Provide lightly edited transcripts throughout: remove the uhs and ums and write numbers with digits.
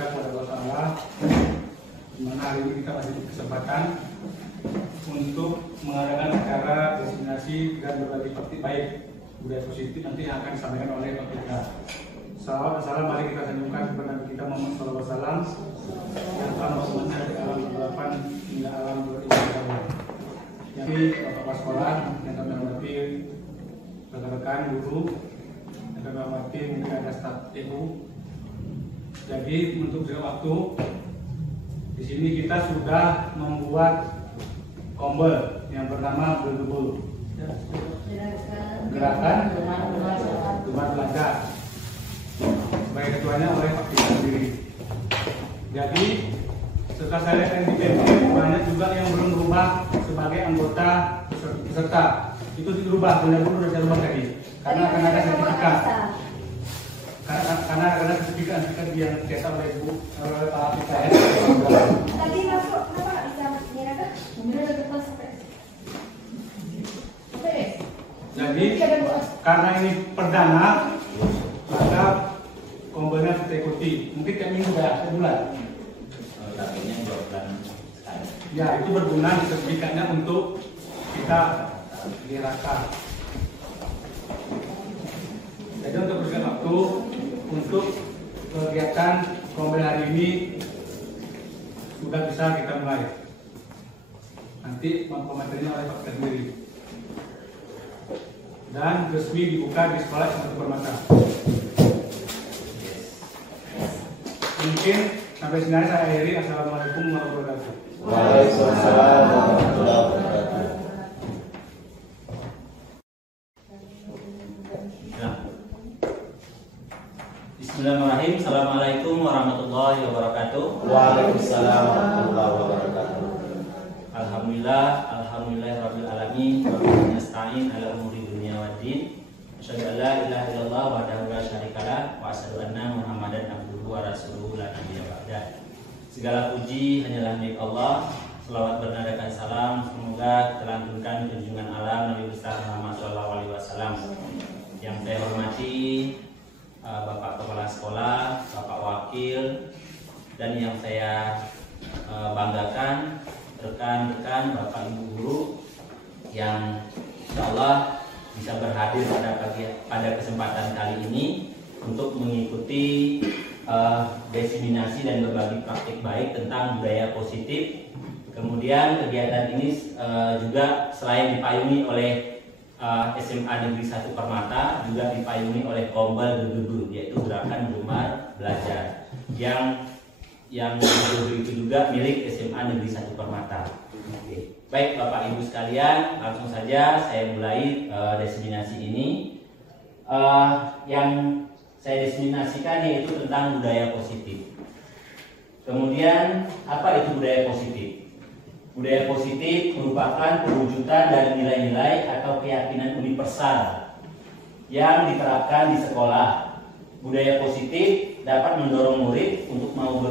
kita kepada Allah Ta'ala, di mana hari ini kita masih kesempatan untuk mengadakan acara destinasi dan berbagi praktik baik budaya positif nanti yang akan disampaikan oleh Pak Kita. Salawat dan salam mari kita sanjungkan kepada Nabi kita Muhammad SAW yang telah menguatkan dari alam ke-8 hingga alam ke-9. Jadi bapak sekolah yang kami hormati, rekan-rekan guru yang kami hormati, mungkin ada staf TU. Jadi untuk waktu di sini kita sudah membuat kombel yang bernama Belgebul, gerakan Gemar Belajar, sebagai ketuanya oleh Pak Kita sendiri. Jadi setelah saya lihat di PP banyak juga yang belum berubah sebagai anggota peserta. Itu dirubah, benar-benar sudah saya rubah tadi. Karena akan ada sertifikat. Karena ada sertifikat yang dicetak oleh Ibu Pak Kita ya. Tadi masuk, kenapa nggak bisa menyerahkan? Kemudian ada kertas sampai. Jadi karena ini perdana, maka kombelnya kita ikuti. Mungkin tiap minggu ya, tiap bulan. Targetnya 2 bulan sekali. Ya, itu berguna sertifikatnya untuk kita diraka. Jadi untuk berikan waktu untuk kegiatan kombel hari ini sudah bisa kita mulai. Nanti materinya oleh Pak Kita sendiri. Dan resmi dibuka di sekolah Islam Permata. Mungkin sampai sini saya akhiri. Assalamualaikum warahmatullahi wabarakatuh. Waalaikumsalam warahmatullahi wabarakatuh. Bismillahirrahmanirrahim. Assalamualaikum warahmatullahi wabarakatuh. Waalaikumsalam warahmatullahi wabarakatuh. Alhamdulillah, alhamdulillahirabbil alamin. Wa bihi nasta'in ala umuri dunya waddin. Asyhadu an la ilaha illallah wahdahu la syarikalah wa asyhadu anna Muhammadan abduhu wa rasuluhu la nabiyya ba'dah. Segala puji hanyalah milik Allah. Selawat bernadakan salam semoga terlantunkan junjungan alam Nabi besar Muhammad SAW. Yang saya hormati Bapak Kepala Sekolah, Bapak Wakil, dan yang saya banggakan rekan-rekan Bapak Ibu Guru yang insya Allah bisa berhadir pada kesempatan kali ini untuk mengikuti diseminasi dan berbagi praktik baik tentang budaya positif. Kemudian kegiatan ini juga selain dipayungi oleh SMA Negeri 1 Permata, juga dipayungi oleh Kombel Belgebul, yaitu gerakan Gemar Belajar yang Belgebul itu juga milik SMA Negeri 1 Permata. Oke. Baik Bapak Ibu sekalian, langsung saja saya mulai diseminasi ini. Yang saya diseminasikan yaitu tentang budaya positif. Kemudian apa itu budaya positif? Budaya positif merupakan perwujudan dari nilai-nilai atau keyakinan universal yang diterapkan di sekolah. Budaya positif dapat mendorong murid untuk mampu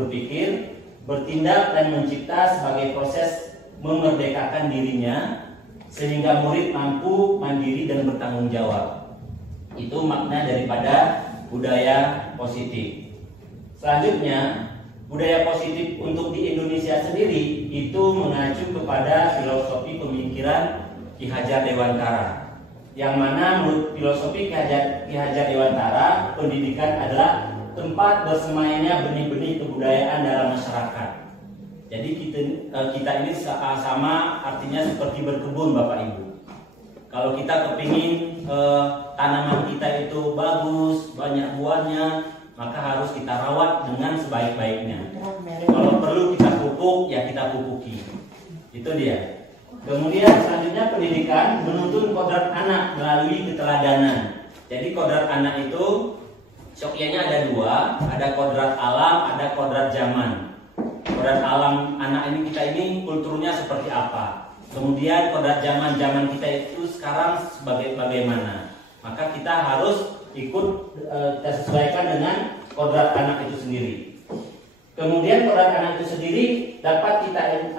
berpikir, bertindak dan mencipta sebagai proses memerdekakan dirinya sehingga murid mampu mandiri dan bertanggung jawab. Itu makna daripada budaya positif. Selanjutnya, budaya positif untuk di Indonesia sendiri itu mengacu kepada filosofi pemikiran Ki Hajar Dewantara, yang mana menurut filosofi Ki Hajar Dewantara, pendidikan adalah tempat bersemayamnya benih-benih kebudayaan dalam masyarakat. Jadi kita ini sama artinya seperti berkebun Bapak Ibu. Kalau kita kepingin tanaman kita itu bagus, banyak buahnya, maka harus kita rawat dengan sebaik-baiknya. Kalau perlu kita pupuk, ya kita pupuki. Itu dia. Kemudian selanjutnya pendidikan menuntun kodrat anak melalui keteladanan. Jadi kodrat anak itu syokianya ada 2, ada kodrat alam, ada kodrat zaman. Kodrat alam anak kita ini kulturnya seperti apa. Kemudian kodrat zaman kita itu sekarang bagaimana. Maka kita harus ikut kita sesuaikan dengan kodrat anak itu sendiri. Kemudian kodrat anak itu sendiri dapat kita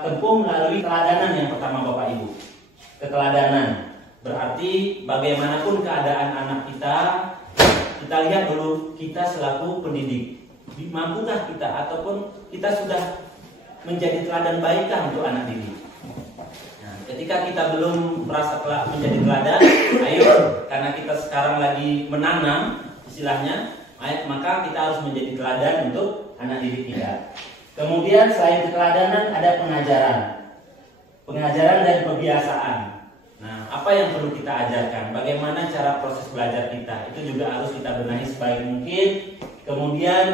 tempuh melalui keteladanan yang pertama Bapak Ibu. Keteladanan berarti bagaimanapun keadaan anak kita lihat dulu kita selaku pendidik mampukah kita ataupun kita sudah menjadi teladan baikkah untuk anak didik. Nah, ketika kita belum merasa menjadi teladan, ayo, karena kita sekarang lagi menanam istilahnya, maka kita harus menjadi teladan untuk anak didik kita. Kemudian selain keteladanan ada pengajaran dan kebiasaan. Nah, apa yang perlu kita ajarkan? Bagaimana cara proses belajar kita? Itu juga harus kita benahi sebaik mungkin. Kemudian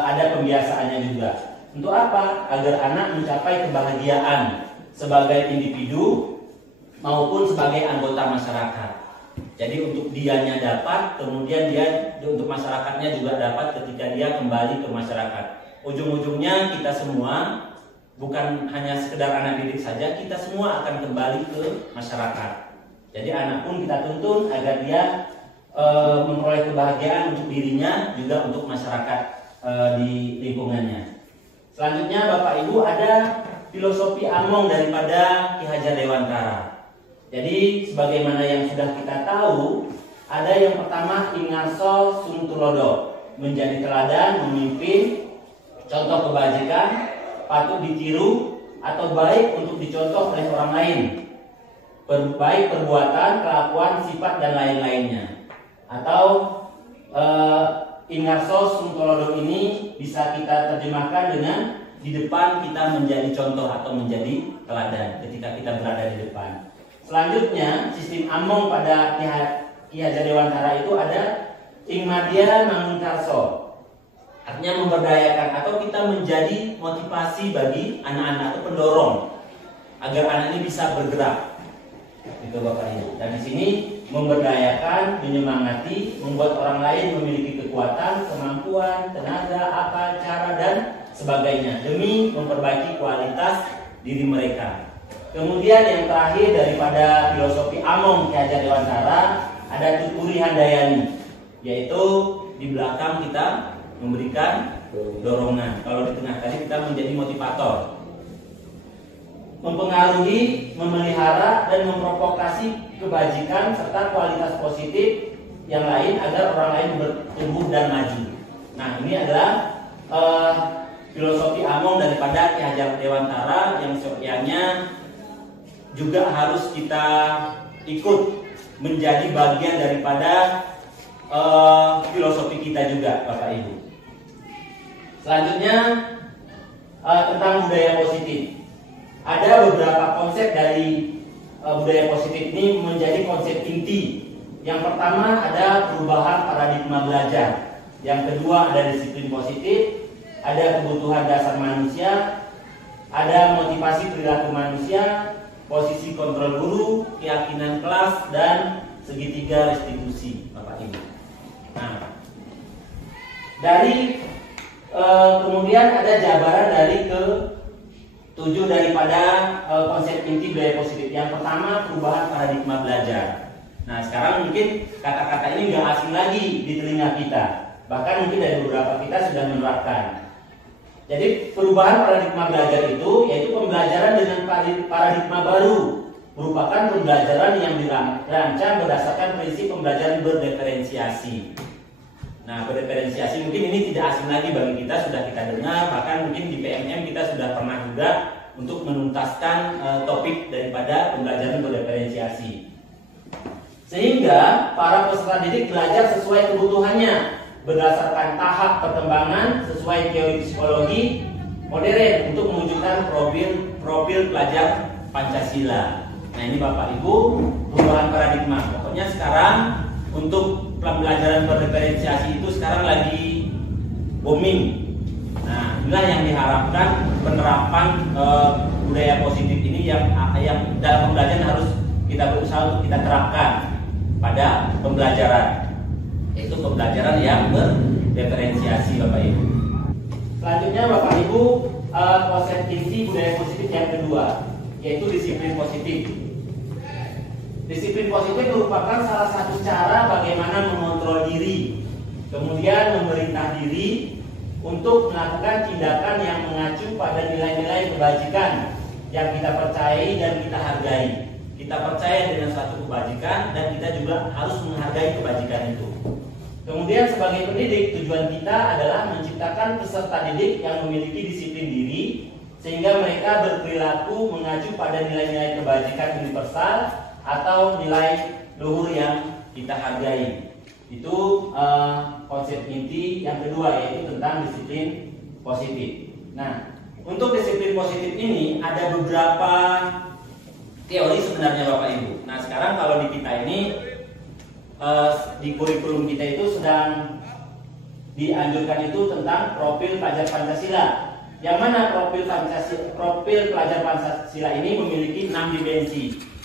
ada pembiasaannya juga. Untuk apa? Agar anak mencapai kebahagiaan sebagai individu maupun sebagai anggota masyarakat. Jadi untuk dianya dapat, kemudian dia untuk masyarakatnya juga dapat ketika dia kembali ke masyarakat. Ujung-ujungnya kita semua, bukan hanya sekedar anak didik saja, kita semua akan kembali ke masyarakat. Jadi anak pun kita tuntun agar dia memperoleh kebahagiaan untuk dirinya, juga untuk masyarakat di lingkungannya. Selanjutnya Bapak Ibu ada filosofi among daripada Ki Hajar Dewantara. Jadi sebagaimana yang sudah kita tahu, ada yang pertama Ingarso Suntulodo, menjadi teladan, memimpin, contoh kebajikan, patut ditiru atau baik untuk dicontoh oleh orang lain. Baik perbuatan, kelakuan, sifat dan lain-lainnya. Atau Ingarso Suntulodo ini bisa kita terjemahkan dengan di depan kita menjadi contoh atau menjadi teladan ketika kita berada di depan. Selanjutnya, sistem among pada Ki Hajar Dewantara itu ada Ingmadia Mangunkarso. Artinya memberdayakan atau kita menjadi motivasi bagi anak-anak atau pendorong agar anak ini bisa bergerak. Itu Bapak Ibu. Dan di sini memberdayakan, menyemangati, membuat orang lain memiliki kekuatan, kemampuan, tenaga, akal, cara dan sebagainya demi memperbaiki kualitas diri mereka. Kemudian yang terakhir daripada filosofi among Ki Hajar Dewantara ada Tuturi Handayani, yaitu di belakang kita memberikan dorongan. Kalau di tengah tadi kita menjadi motivator, mempengaruhi, memelihara dan memprovokasi kebajikan serta kualitas positif yang lain agar orang lain bertumbuh dan maju. Nah, ini adalah filosofi among daripada Ki Hajar Dewantara yang seyogyanya juga harus kita ikut menjadi bagian daripada filosofi kita juga, Bapak Ibu. Selanjutnya tentang budaya positif. Ada beberapa konsep dari budaya positif ini menjadi konsep inti. Yang pertama ada perubahan paradigma belajar. Yang kedua ada disiplin positif, ada kebutuhan dasar manusia, ada motivasi perilaku manusia, posisi kontrol guru, keyakinan kelas, dan segitiga restitusi, Bapak Ibu. Nah, dari kemudian ada jabaran dari ke-7 daripada konsep inti budaya positif. Yang pertama perubahan paradigma belajar. Nah, sekarang mungkin kata-kata ini nggak asing lagi di telinga kita. Bahkan mungkin dari beberapa kita sudah menerapkan. Jadi perubahan paradigma belajar itu yaitu pembelajaran dengan paradigma baru, merupakan pembelajaran yang dirancang berdasarkan prinsip pembelajaran berdiferensiasi. Nah, berdiferensiasi mungkin ini tidak asing lagi bagi kita, sudah kita dengar, bahkan mungkin di PMM kita sudah pernah juga untuk menuntaskan topik daripada pembelajaran berdiferensiasi. Sehingga para peserta didik belajar sesuai kebutuhannya, berdasarkan tahap perkembangan sesuai teori psikologi modern untuk mewujudkan profil pelajar Pancasila. Nah, ini Bapak Ibu perubahan paradigma. Pokoknya sekarang untuk pembelajaran berdiferensiasi itu sekarang lagi booming. Nah, inilah yang diharapkan penerapan budaya positif ini yang dalam pembelajaran harus kita berusaha untuk kita terapkan pada pembelajaran. Itu pembelajaran yang berdiferensiasi, Bapak Ibu. Selanjutnya Bapak Ibu, konsep inti budaya positif yang kedua, yaitu disiplin positif. Disiplin positif merupakan salah satu cara bagaimana mengontrol diri, kemudian memerintah diri untuk melakukan tindakan yang mengacu pada nilai-nilai kebajikan yang kita percayai dan kita hargai. Kita percaya dengan suatu kebajikan dan kita juga harus menghargai kebajikan itu. Kemudian sebagai pendidik, tujuan kita adalah menciptakan menciptakan peserta didik yang memiliki disiplin diri sehingga mereka berperilaku mengacu pada nilai-nilai kebajikan universal atau nilai luhur yang kita hargai. Itu konsep inti yang kedua, yaitu tentang disiplin positif. Nah, untuk disiplin positif ini ada beberapa teori sebenarnya Bapak Ibu. Nah, sekarang kalau di kita ini di kurikulum kita itu sedang dianjurkan itu tentang profil pelajar Pancasila. Yang mana profil pelajar Pancasila ini memiliki 6 dimensi.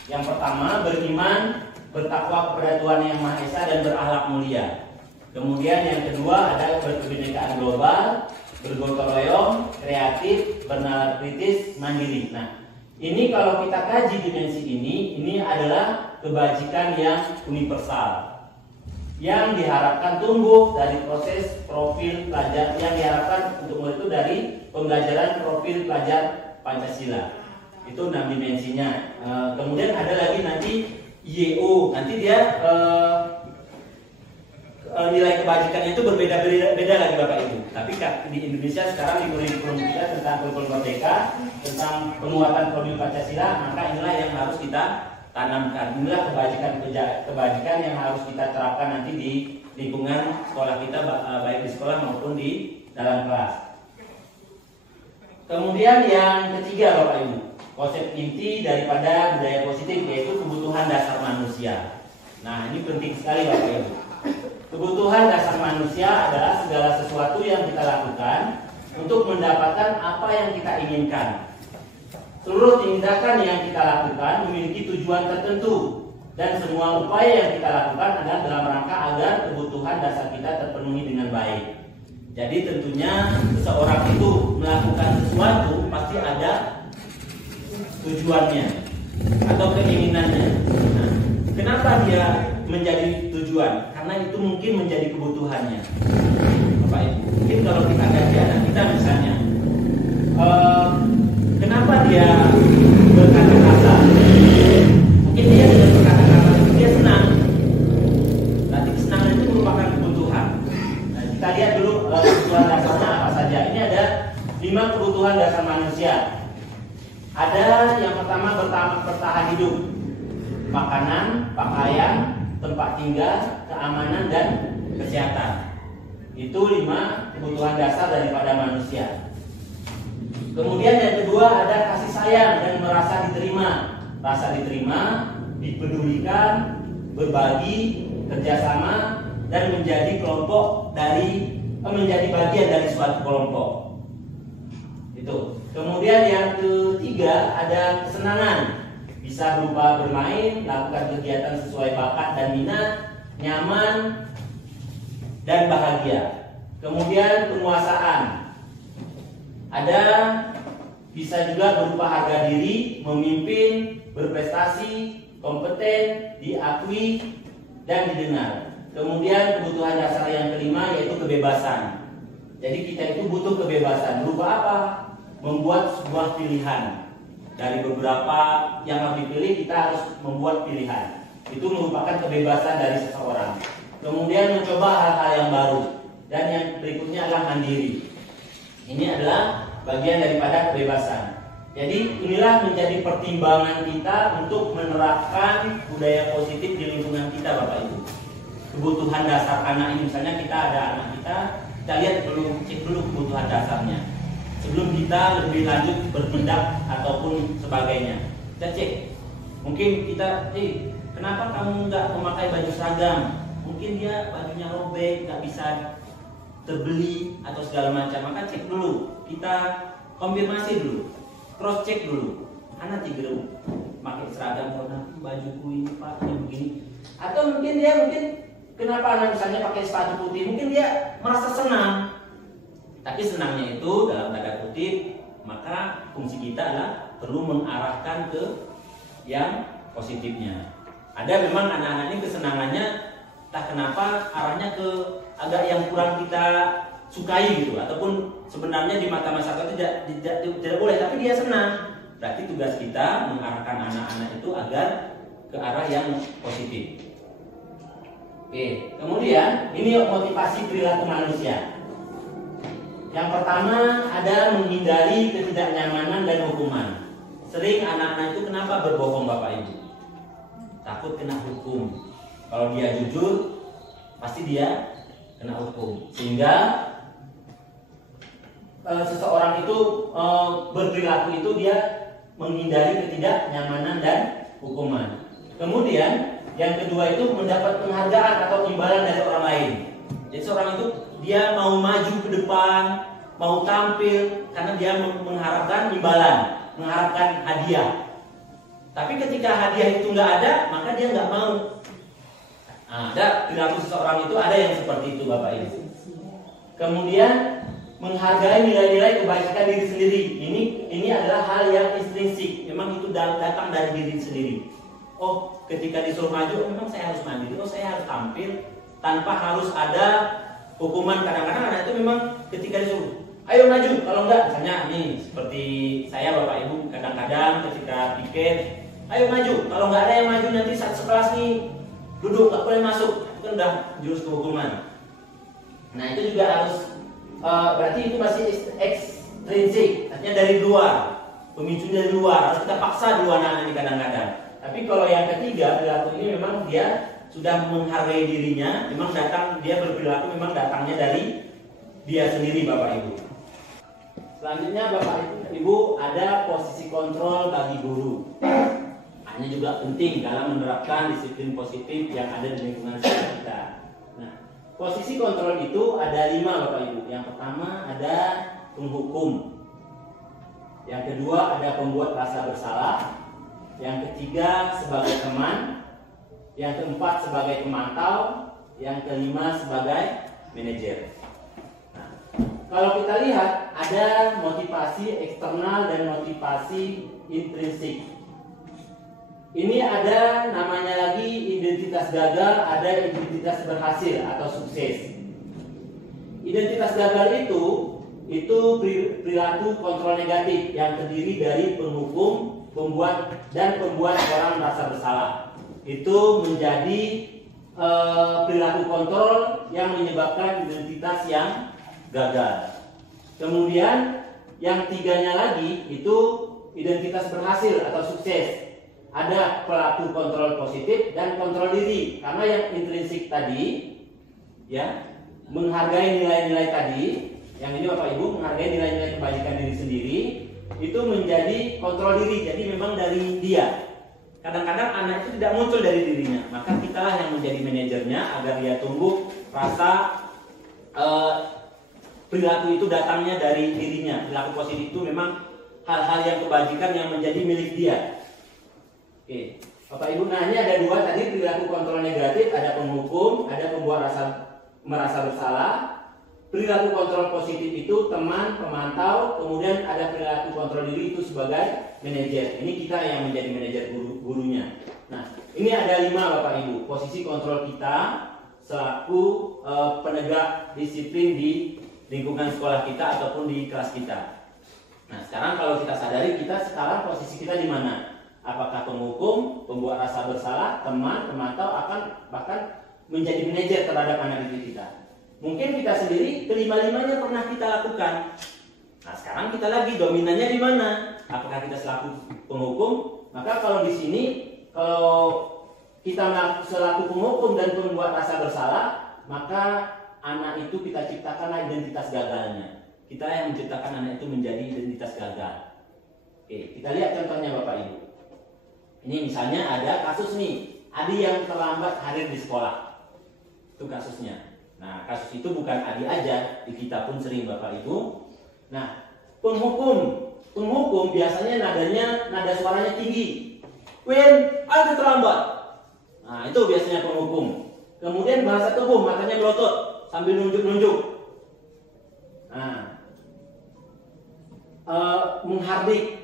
Yang pertama, beriman, bertakwa kepada Tuhan Yang Maha Esa dan berakhlak mulia. Kemudian yang kedua ada berkebinekaan global, bergotong royong, kreatif, bernalar kritis, mandiri. Nah, ini kalau kita kaji dimensi ini adalah kebajikan yang universal yang diharapkan tumbuh dari proses profil pelajar, yang diharapkan untuk mulai itu dari pembelajaran profil pelajar Pancasila. Itu 6 dimensinya. Kemudian ada lagi nanti YO, nanti dia nilai kebajikan itu berbeda-beda lagi Bapak Ibu. Tapi di Indonesia sekarang di kurikulum kita tentang kurikulum merdeka tentang penguatan profil Pancasila, maka inilah yang harus kita tanamkan. Inilah kebajikan yang harus kita terapkan nanti di lingkungan sekolah kita, baik di sekolah maupun di dalam kelas. Kemudian yang ketiga Bapak Ibu, konsep inti daripada budaya positif yaitu kebutuhan dasar manusia. Nah, ini penting sekali Bapak Ibu. Kebutuhan dasar manusia adalah segala sesuatu yang kita lakukan untuk mendapatkan apa yang kita inginkan. Seluruh tindakan yang kita lakukan memiliki tujuan tertentu dan semua upaya yang kita lakukan adalah dalam rangka agar kebutuhan dasar kita terpenuhi dengan baik. Jadi tentunya seseorang itu melakukan sesuatu pasti ada tujuannya atau keinginannya. Nah, kenapa dia menjadi tujuan? Karena itu mungkin menjadi kebutuhannya Bapak Ibu. Mungkin kalau kita kaji anak kita misalnya, kenapa dia berkata-kata? Mungkin dia dengan berkata-kata itu dia senang. Berarti kesenangan itu merupakan kebutuhan. Nah, kita lihat dulu kebutuhan dasarnya apa saja. Ini ada 5 kebutuhan dasar manusia. Ada yang pertama bertahan hidup, makanan, pakaian, tempat tinggal, keamanan dan kesehatan. Itu 5 kebutuhan dasar daripada manusia. Kemudian yang kedua ada kasih sayang dan merasa diterima. Rasa diterima, dipedulikan, berbagi, kerjasama dan menjadi menjadi bagian dari suatu kelompok. Itu. Kemudian yang ketiga ada kesenangan. Bisa berupa bermain, lakukan kegiatan sesuai bakat dan minat, nyaman, dan bahagia. Kemudian penguasaan. Ada bisa juga berupa harga diri, memimpin, berprestasi, kompeten, diakui, dan didengar. Kemudian kebutuhan dasar yang kelima yaitu kebebasan. Jadi kita itu butuh kebebasan. Berupa apa? Membuat sebuah pilihan. Dari beberapa yang harus dipilih, kita harus membuat pilihan. Itu merupakan kebebasan dari seseorang. Kemudian mencoba hal-hal yang baru. Dan yang berikutnya adalah mandiri. Ini adalah bagian daripada kebebasan. Jadi inilah menjadi pertimbangan kita untuk menerapkan budaya positif di lingkungan kita Bapak Ibu. Kebutuhan dasar anak ini, misalnya kita ada anak kita lihat dulu, cek dulu kebutuhan dasarnya. Sebelum kita lebih lanjut bertindak ataupun sebagainya, kita cek. Mungkin kita, kenapa kamu nggak memakai baju seragam? Mungkin dia bajunya robek, nggak bisa terbeli atau segala macam. Maka cek dulu, kita konfirmasi dulu, cross check dulu. Anak tiga pakai seragam, karena bajuku ini Pak ini begini. Atau mungkin kenapa anak misalnya pakai sepatu putih? Mungkin dia merasa senang. Tapi senangnya itu dalam tanda kutip, maka fungsi kita adalah perlu mengarahkan ke yang positifnya. Ada memang anak-anak ini kesenangannya entah kenapa arahnya ke agak yang kurang kita sukai gitu, ataupun sebenarnya di mata masyarakat tidak boleh, tapi dia senang. Berarti tugas kita mengarahkan anak-anak itu agar ke arah yang positif. Oke, kemudian ini motivasi perilaku manusia. Yang pertama ada menghindari ketidaknyamanan dan hukuman. Sering anak-anak itu kenapa berbohong Bapak Ibu? Takut kena hukum. Kalau dia jujur, pasti dia kena hukum. Sehingga seseorang itu berperilaku itu dia menghindari ketidaknyamanan dan hukuman. Kemudian yang kedua itu mendapat penghargaan atau imbalan dari orang lain. Jadi seorang itu dia mau maju ke depan, mau tampil karena dia mengharapkan imbalan, mengharapkan hadiah. Tapi ketika hadiah itu nggak ada, maka dia nggak mau. Nah, ada perilaku seseorang itu ada yang seperti itu Bapak Ibu. Kemudian menghargai nilai-nilai kebajikan diri sendiri. Ini adalah hal yang intrinsik. Memang itu datang dari diri sendiri. Oh, ketika disuruh maju, memang saya harus maju. Oh, saya harus tampil tanpa harus ada hukuman. Kadang-kadang anak itu memang ketika disuruh, ayo maju. Kalau enggak, misalnya nih seperti saya Bapak Ibu, kadang-kadang ketika piket, ayo maju. Kalau nggak ada yang maju nanti saat sekelas nih duduk, nggak boleh masuk. Itu kan udah jurus ke hukuman. Nah itu juga harus berarti itu masih ekstrinsik, artinya dari luar, pemicu dari luar. Harus kita paksa dulu anak-anak ini kadang-kadang. Tapi kalau yang ketiga, perilaku ini memang dia sudah menghargai dirinya, memang dia berperilaku memang datangnya dari dia sendiri Bapak Ibu. Selanjutnya Bapak Ibu ada posisi kontrol bagi guru. Hanya juga penting dalam menerapkan disiplin positif yang ada di lingkungan sekitar kita. Nah, posisi kontrol itu ada 5 Bapak Ibu. Yang pertama ada penghukum. Yang kedua ada pembuat rasa bersalah. Yang ketiga sebagai teman. Yang keempat sebagai pemantau. Yang kelima sebagai manajer. Nah, kalau kita lihat ada motivasi eksternal dan motivasi intrinsik. Ini ada namanya lagi identitas gagal, ada identitas berhasil atau sukses. Identitas gagal itu perilaku kontrol negatif yang terdiri dari penghukum, pembuat orang merasa bersalah. Itu menjadi perilaku kontrol yang menyebabkan identitas yang gagal. Kemudian yang tiganya lagi itu identitas berhasil atau sukses. Ada pelaku kontrol positif dan kontrol diri. Karena yang intrinsik tadi ya, menghargai nilai-nilai tadi, yang ini Bapak Ibu menghargai nilai-nilai kebajikan diri sendiri, itu menjadi kontrol diri. Jadi memang dari dia. Kadang-kadang anak itu tidak muncul dari dirinya, maka kitalah yang menjadi manajernya agar dia tumbuh rasa perilaku itu datangnya dari dirinya. Perilaku positif itu memang hal-hal yang kebajikan yang menjadi milik dia. Oke, Bapak Ibu, nah ini ada 2 tadi, perilaku kontrol negatif, ada penghukum, ada pembuat merasa bersalah. Perilaku kontrol positif itu teman, pemantau, kemudian ada perilaku kontrol diri itu sebagai manajer. Ini kita yang menjadi manajer gurunya. Nah, ini ada 5 Bapak Ibu, posisi kontrol kita selaku penegak disiplin di lingkungan sekolah kita ataupun di kelas kita. Nah, sekarang kalau kita sadari kita sekarang posisi kita di mana? Apakah penghukum, pembuat rasa bersalah, teman, pemantau, akan bahkan menjadi manajer terhadap anak didik kita. Mungkin kita sendiri kelima-limanya pernah kita lakukan. Nah, sekarang kita lagi dominannya di mana? Apakah kita selaku penghukum? Maka kalau di sini, kalau kita selaku penghukum dan pembuat rasa bersalah, maka anak itu kita ciptakanlah identitas gagalnya. Kita yang menciptakan anak itu menjadi identitas gagal. Oke, kita lihat contohnya Bapak Ibu. Ini misalnya ada kasus nih, adik yang terlambat hadir di sekolah. Itu kasusnya. Nah, kasus itu bukan adik aja, di kita pun sering Bapak Ibu. Nah, penghukum biasanya nada suaranya tinggi. Win, ayo terlambat. Nah, itu biasanya penghukum. Kemudian bahasa tubuh, matanya melotot sambil nunjuk-nunjuk. Nah, menghardik.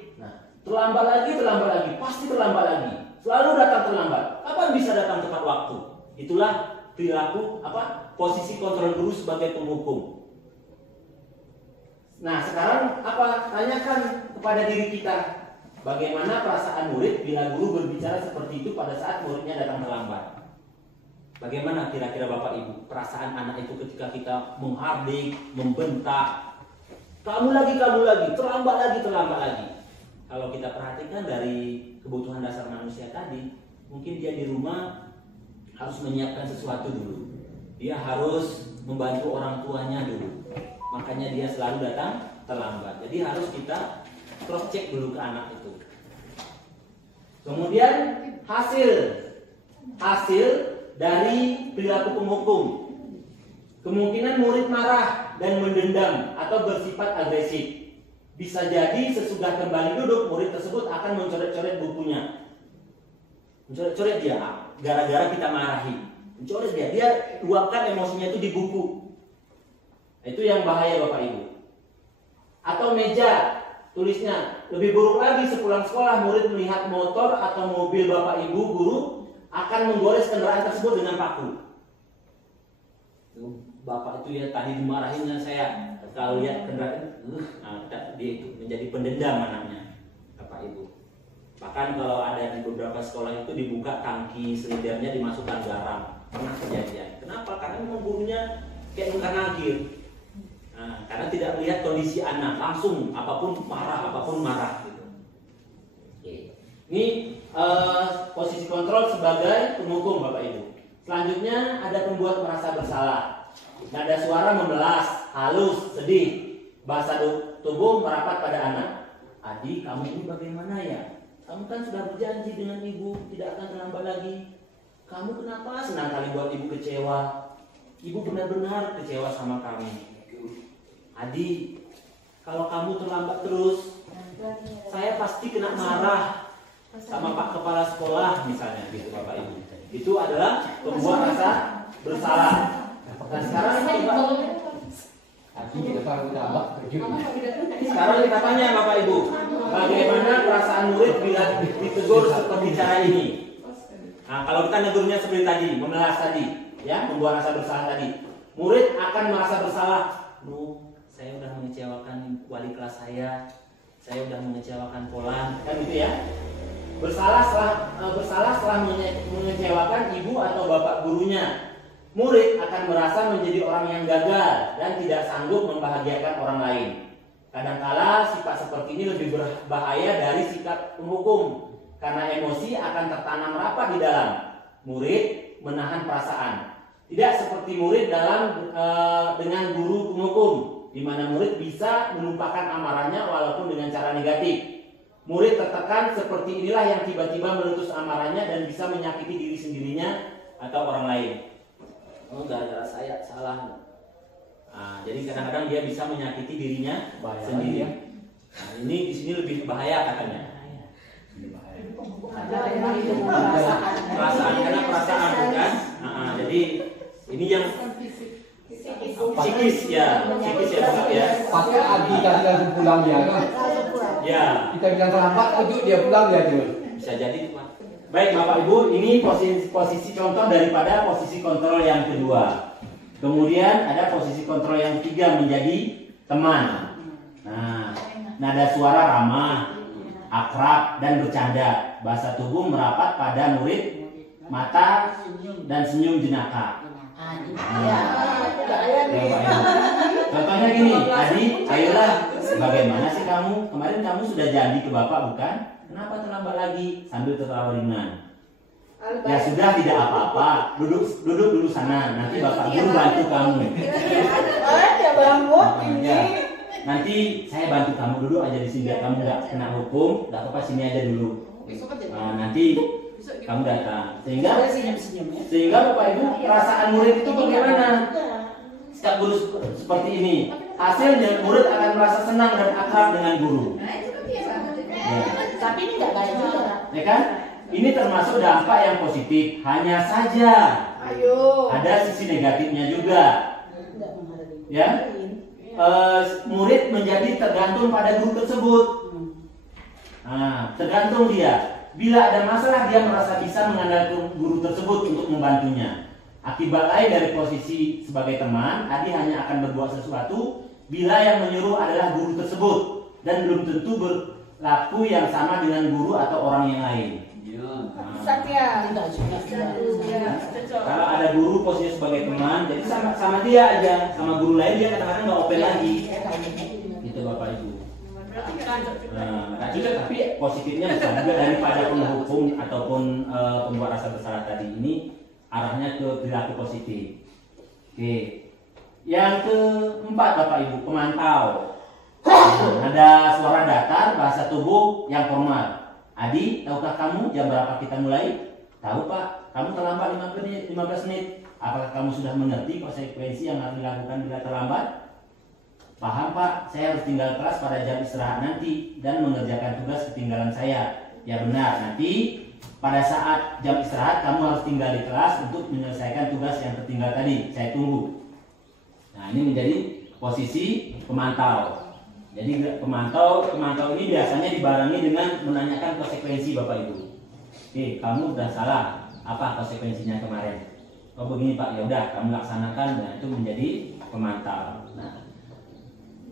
Terlambat lagi, pasti terlambat lagi. Selalu datang terlambat. Kapan bisa datang tepat waktu? Itulah perilaku posisi kontrol guru sebagai penghukum. Nah, sekarang tanyakan kepada diri kita, bagaimana perasaan murid bila guru berbicara seperti itu pada saat muridnya datang terlambat? Bagaimana kira-kira Bapak Ibu perasaan anak itu ketika kita menghardik, membentak, kamu lagi, terlambat lagi. Kalau kita perhatikan dari kebutuhan dasar manusia tadi, mungkin dia di rumah harus menyiapkan sesuatu dulu. Dia harus membantu orang tuanya dulu. Makanya dia selalu datang terlambat. Jadi harus kita cross check dulu ke anak itu. Kemudian hasil dari perilaku penghukum. Kemungkinan murid marah dan mendendam atau bersifat agresif. Bisa jadi sesudah kembali duduk, murid tersebut akan mencoret-coret bukunya. Mencoret-coret dia, gara-gara kita marahi. Mencoret dia luapkan emosinya itu di buku. Itu yang bahaya Bapak Ibu. Atau meja, tulisnya. Lebih buruk lagi sepulang sekolah, murid melihat motor atau mobil Bapak Ibu, guru akan menggores kendaraan tersebut dengan paku. Bapak itu ya tadi dimarahinnya saya, kalau lihat kendaraan, dia itu menjadi pendendam anaknya, Bapak Ibu. Bahkan kalau ada di beberapa sekolah itu dibuka tangki silidernya, dimasukkan garam, pernah kejadian. Kenapa? Karena memang gurunya kayak mengkanakir. Nah, karena tidak melihat kondisi anak, langsung apapun marah gitu. Oke. Ini posisi kontrol sebagai penghukum Bapak Ibu. Selanjutnya ada pembuat merasa bersalah. Nada suara memelas, halus, sedih. Bahasa tubuh merapat pada anak. Adik, kamu ini bagaimana ya? Kamu kan sudah berjanji dengan ibu tidak akan terlambat lagi. Kamu kenapa senang kali buat ibu kecewa? Ibu benar-benar kecewa sama kamu. Adik, kalau kamu terlambat terus, saya pasti kena marah sama Pak Kepala Sekolah misalnya, gitu Bapak Ibu. Itu adalah pembuat rasa bersalah. Nah sekarang kita tanya Bapak Ibu, bagaimana perasaan murid bila ditegur seperti cara ini? Nah kalau kita negurnya seperti tadi, memelas tadi, ya, membuat rasa bersalah tadi, murid akan merasa bersalah. Saya udah mengecewakan wali kelas saya udah mengecewakan Polan, kan gitu ya. Bersalah setelah mengecewakan ibu atau bapak gurunya. Murid akan merasa menjadi orang yang gagal dan tidak sanggup membahagiakan orang lain. Kadangkala sifat seperti ini lebih berbahaya dari sikap penghukum, karena emosi akan tertanam rapat di dalam. Murid menahan perasaan. Tidak seperti murid dengan guru penghukum, di mana murid bisa melupakan amarahnya walaupun dengan cara negatif. Murid tertekan seperti inilah yang tiba-tiba meletus amarahnya dan bisa menyakiti diri sendirinya atau orang lain. Gara-gara saya salah. Jadi kadang-kadang dia bisa menyakiti dirinya sendiri. Ya. Nah, ini di sini lebih bahaya katanya. Perasaan karena perasaan bukan. Jadi ini yang psikis ya Bapak ya. Pakai Adi tadi langsung pulang dia kan? Ya. Kita bilang terlambat, ujuk dia pulang dia tuh. Bisa jadi Pak. Baik Bapak Ibu, ini posisi contoh daripada posisi kontrol yang kedua. Kemudian ada posisi kontrol yang ketiga, menjadi teman. Nah, nada suara ramah, akrab dan bercanda. Bahasa tubuh merapat pada murid, mata dan senyum jenaka. Contohnya gini, Adik, ayolah, bagaimana sih kamu? Kemarin kamu sudah janji ke Bapak bukan? Kenapa terlambat lagi? Sambil tertawa ringan. Ya sudah, tidak apa-apa. Duduk dulu sana. Nanti Bapak Guru bantu kamu. Ya. Nanti saya bantu kamu duduk aja di sini biar kamu nggak kena hukum. Nggak apa-apa, sini aja dulu. Nanti kamu datang. Sehingga Bapak Ibu, perasaan murid itu bagaimana? Sikap guru seperti ini. Hasilnya murid akan merasa senang dan akrab dengan guru. Ya. Tapi ini nggak baik juga. Ya kan? Ini termasuk dampak yang positif. Hanya saja ada sisi negatifnya juga. Ya, murid menjadi tergantung pada guru tersebut. Nah, tergantung dia. Bila ada masalah, dia merasa bisa mengandalkan guru tersebut untuk membantunya. Akibat lain dari posisi sebagai teman, Adi hanya akan berbuat sesuatu bila yang menyuruh adalah guru tersebut dan belum tentu berlaku yang sama dengan guru atau orang yang lain. Kalau ada guru posisi sebagai teman, jadi sama dia aja, sama guru lain dia kadang-kadang nggak open lagi. Gitu. Nggak cocok, tapi positifnya bisa juga daripada penghukum ataupun pembuat rasa bersalah tadi ini arahnya ke perilaku positif. Oke. Yang keempat Bapak Ibu, pemantau. Ada suara datar, bahasa tubuh yang formal. Adi, tahukah kamu jam berapa kita mulai? Tahu Pak, kamu terlambat 15 menit. Apakah kamu sudah mengerti konsekuensi yang harus dilakukan bila terlambat? Paham Pak, saya harus tinggal kelas pada jam istirahat nanti dan mengerjakan tugas ketinggalan saya. Ya benar, nanti pada saat jam istirahat kamu harus tinggal di kelas untuk menyelesaikan tugas yang tertinggal tadi. Saya tunggu. Nah, ini menjadi posisi pemantau. Jadi pemantau ini biasanya dibarengi dengan menanyakan konsekuensi Bapak Ibu. Oke, kamu udah salah. Apa konsekuensinya kemarin? Oh begini Pak, ya udah kamu laksanakan. Nah, itu menjadi pemantau. Nah,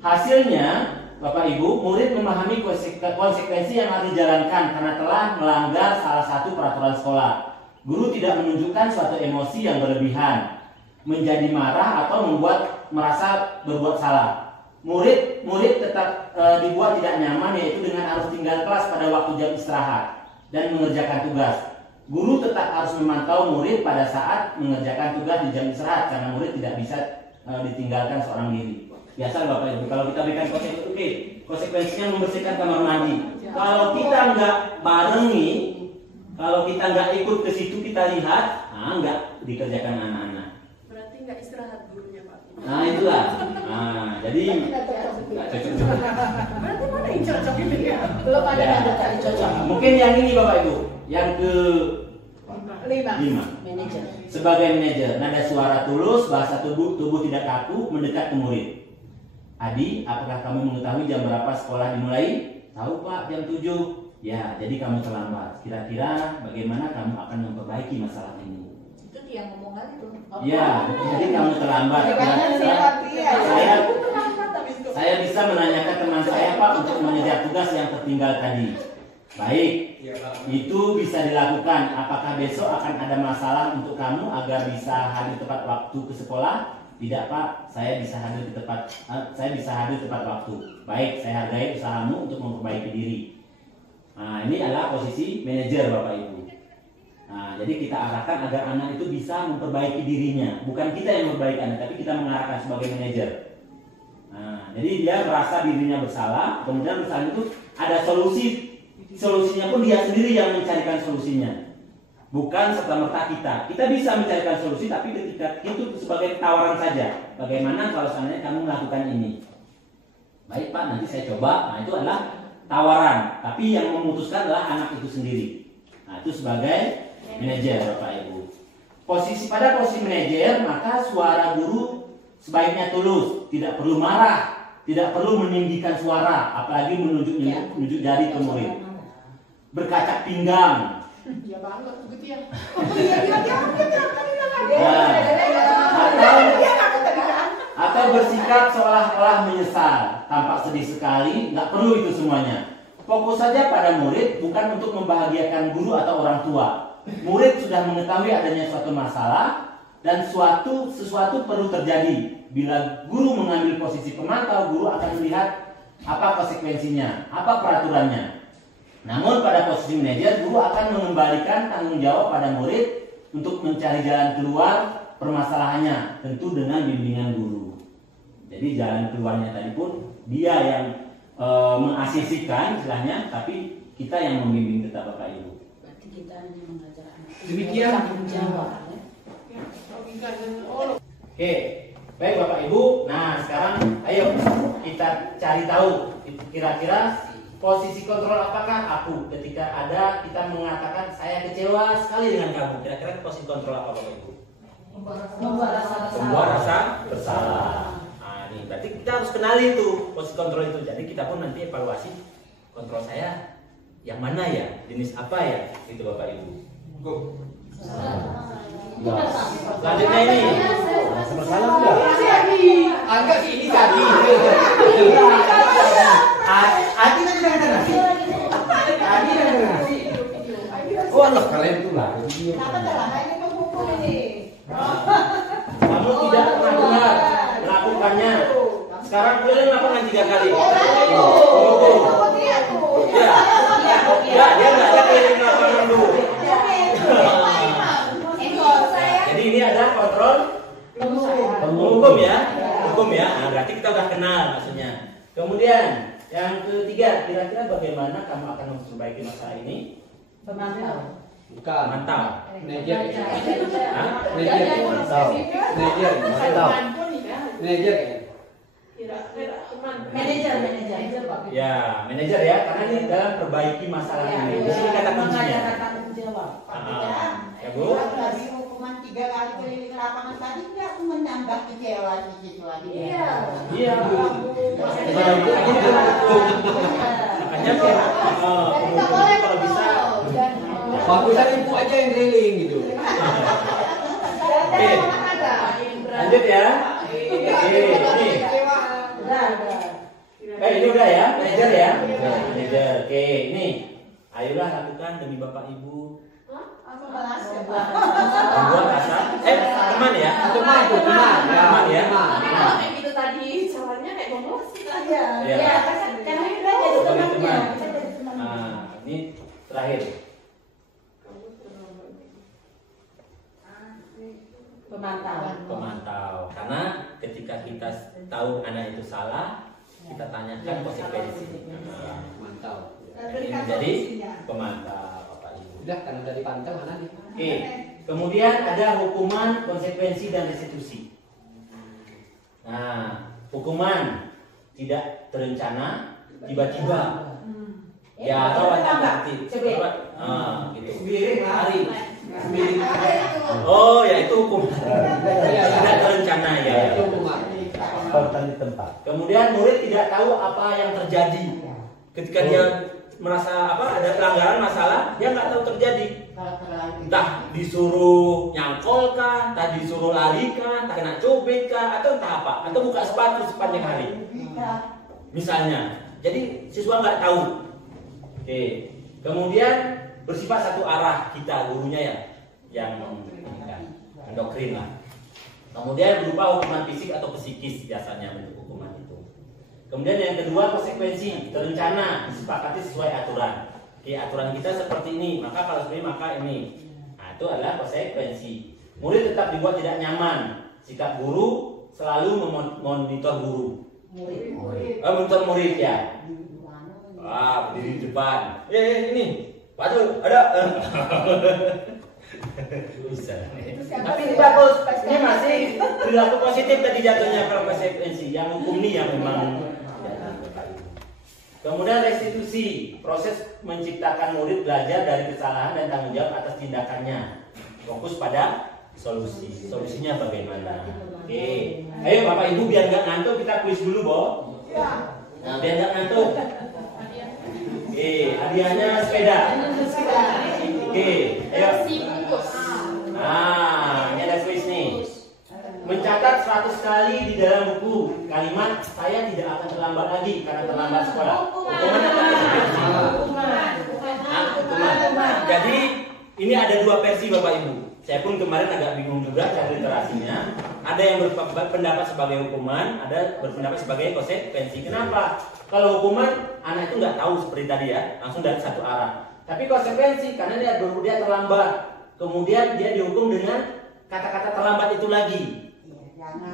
hasilnya Bapak Ibu, murid memahami konsekuensi yang harus dijalankan karena telah melanggar salah satu peraturan sekolah. Guru tidak menunjukkan suatu emosi yang berlebihan, menjadi marah atau membuat merasa berbuat salah. Murid tetap dibuat tidak nyaman, yaitu dengan harus tinggal kelas pada waktu jam istirahat dan mengerjakan tugas. Guru tetap harus memantau murid pada saat mengerjakan tugas di jam istirahat karena murid tidak bisa ditinggalkan seorang diri. Biasa Bapak Ibu, kalau kita berikan konsekuensinya membersihkan kamar mandi. Kalau kita nggak barengi, kalau kita nggak ikut ke situ, kita lihat, nggak dikerjakan anak-anak. Berarti nggak istirahat gurunya Pak. Nah itulah. Nah, jadi nggak cocok. Berarti mana yang cocok ini ya? Belum ada Ya. yang tadi cocok. Mungkin yang ini Bapak Ibu, yang ke 5. Manajer. Sebagai manajer, nada suara tulus, bahasa tubuh tidak kaku, mendekat ke murid. Adi, apakah kamu mengetahui jam berapa sekolah dimulai? Tahu Pak, jam 7. Ya, jadi kamu terlambat. Kira-kira bagaimana kamu akan memperbaiki masalah ini? Itu dia ngomong kali tuh. Ya, jadi kamu terlambat. Saya bisa menanyakan teman saya Pak untuk mengejar tugas yang tertinggal tadi. Baik, itu bisa dilakukan. Apakah besok akan ada masalah untuk kamu agar bisa hadir tepat waktu ke sekolah? Tidak Pak, saya bisa hadir tepat waktu. Baik, saya hargai usahamu untuk memperbaiki diri. Nah, ini adalah posisi manajer Bapak Ibu. Nah, jadi kita arahkan agar anak itu bisa memperbaiki dirinya. Bukan kita yang memperbaiki anak, tapi kita mengarahkan sebagai manajer. Nah, jadi dia merasa dirinya bersalah, kemudian misalnya itu ada solusi. Solusinya pun dia sendiri yang mencarikan solusinya, bukan serta-merta kita. Kita bisa mencarikan solusi, tapi ketika itu sebagai tawaran saja. Bagaimana kalau seandainya kamu melakukan ini? Baik Pak, nanti saya coba. Nah, itu adalah tawaran, tapi yang memutuskan adalah anak itu sendiri. Nah, itu sebagai manajer Bapak Ibu. Pada posisi manajer, maka suara guru sebaiknya tulus, tidak perlu marah, tidak perlu meninggikan suara, apalagi menunjuk jari ke murid. Berkacak pinggang. Ya banget begitu ya. Atau bersikap seolah-olah menyesal, tampak sedih sekali. Nggak perlu itu semuanya. Fokus saja pada murid, bukan untuk membahagiakan guru atau orang tua. Murid sudah mengetahui adanya suatu masalah dan sesuatu perlu terjadi. Bila guru mengambil posisi pemantau, guru akan melihat apa konsekuensinya, apa peraturannya. Namun pada posisi manajer, guru akan mengembalikan tanggung jawab pada murid untuk mencari jalan keluar permasalahannya, tentu dengan bimbingan guru. Jadi jalan keluarnya tadi pun dia yang mengasisikan istilahnya, tapi kita yang membimbing kita Bapak Ibu. Berarti kita hanya mengajar anak. Demikian. Tanggung jawab. Oke, baik Bapak Ibu. Nah sekarang ayo kita cari tahu kira-kira posisi kontrol apakah aku ketika ada kita mengatakan saya kecewa sekali dengan kamu. Kira-kira posisi kontrol apa Bapak Ibu? Membuat rasa Membuat bersalah. rasa bersalah. Nah ini berarti kita harus kenali itu posisi kontrol itu. Jadi kita pun nanti evaluasi kontrol saya yang mana ya, jenis apa ya, gitu Bapak Ibu. Go. Selanjutnya ini Bersalah sudah. Anggap sih ini tadi. Adi kan sudah ada nasi. Adi kan ada nasi. Oh Allah kalian tuh lah. kamu tidak pernah dengar melakukannya. Sekarang kalian lakukan 3 kali. Enggak, dia nggak ada keliling lapangan dulu. Jadi ini ada kontrol hukum ya. Hukum ya. Nah, berarti kita udah kenal maksudnya. Kemudian yang ketiga, kira-kira bagaimana kamu akan memperbaiki masalah ini? Pemantau. Bukan. Mantap. Manajer. Hah? Manajer. Mantau. Manajer. Mantau. Manajer. Manajer. Ya, manajer ya, karena ini dalam perbaiki masalah ini. Di sini kata kuncinya. Tanggung jawab. Ya Bu. Dari hukuman 3 kali keliling lapangan tadi nggak menambah kecewa di situ lagi. Iya. Iya Bu. Makanya kalau bisa. Bagusan ibu aja yang keliling gitu. Oke. Lanjut ya. Oke, ini. Ini udah ya, manajer ya. Manajer. Oke, ini. Ayolah lakukan demi Bapak Ibu. Membuat rasa. Teman ya. Teman tuh, teman. Teman ya. Tapi kalau kayak gitu tadi caranya kayak ngomong sih lah. Iya. Karena kita jadi temannya. Nah, ini terakhir. Pemantau. Karena ketika kita tahu anak itu salah, kita tanyakan konsekuensi. Mantau. Ini menjadi pemantau Bapak Ibu. Udah kan udah dipantau mana nih? Oke. Kemudian ada hukuman, konsekuensi dan restitusi. Nah, hukuman tidak terencana, tiba-tiba. Ya, atau nanti. Gitu. Sendiri hari. Sendiri. Oh, ya itu hukuman. Tidak terencana ya. Itu hukuman. Di tempat. Kemudian murid tidak tahu apa yang terjadi. Ketika dia merasa ada pelanggaran masalah, dia nggak tahu terjadi. Entah disuruh nyangkol kah, entah disuruh lari kah, entah kena cobek kah, atau entah apa, atau buka sepatu sepanjang hari. Misalnya, jadi siswa nggak tahu. Oke. Kemudian bersifat satu arah kita gurunya ya, yang mendokrin lah. Kemudian berupa hukuman fisik atau psikis biasanya bentuk hukuman itu. Kemudian yang kedua konsekuensi terencana, disepakati sesuai aturan. Oke, aturan kita seperti ini, maka kalau seperti maka ini. Nah, itu adalah konsekuensi. Murid tetap dibuat tidak nyaman. Sikap guru selalu memonitor guru. Monitor murid ya. Wah, berdiri di depan. Ini. Waduh, ada. Bisa. Tapi ini bagus. Ini masih perilaku positif tadi jatuhnya kalau konsekuensi. Yang hukum ini yang memang. Kemudian restitusi, proses menciptakan murid belajar dari kesalahan dan tanggung jawab atas tindakannya. Fokus pada solusi. Solusinya bagaimana? Oke. Ayo Bapak Ibu biar nggak ngantuk kita kuis dulu, Bo. Nah, biar nggak ngantuk. Oke, hadiahnya sepeda. Oke, ayo. Nah, ini ada kuis nih. Mencatat 100 kali di dalam buku kalimat saya tidak akan terlambat lagi karena terlambat sekolah. Hukuman atau konsekuensi? Hukuman. Jadi ini ada dua versi Bapak Ibu. Saya pun kemarin agak bingung juga cari literasinya. Ada yang berpendapat sebagai hukuman, ada berpendapat sebagai konsekuensi. Kenapa? Kalau hukuman anak itu nggak tahu seperti tadi ya, langsung dari satu arah. Tapi konsekuensi karena dia terlambat, kemudian dia dihukum dengan kata-kata terlambat itu lagi.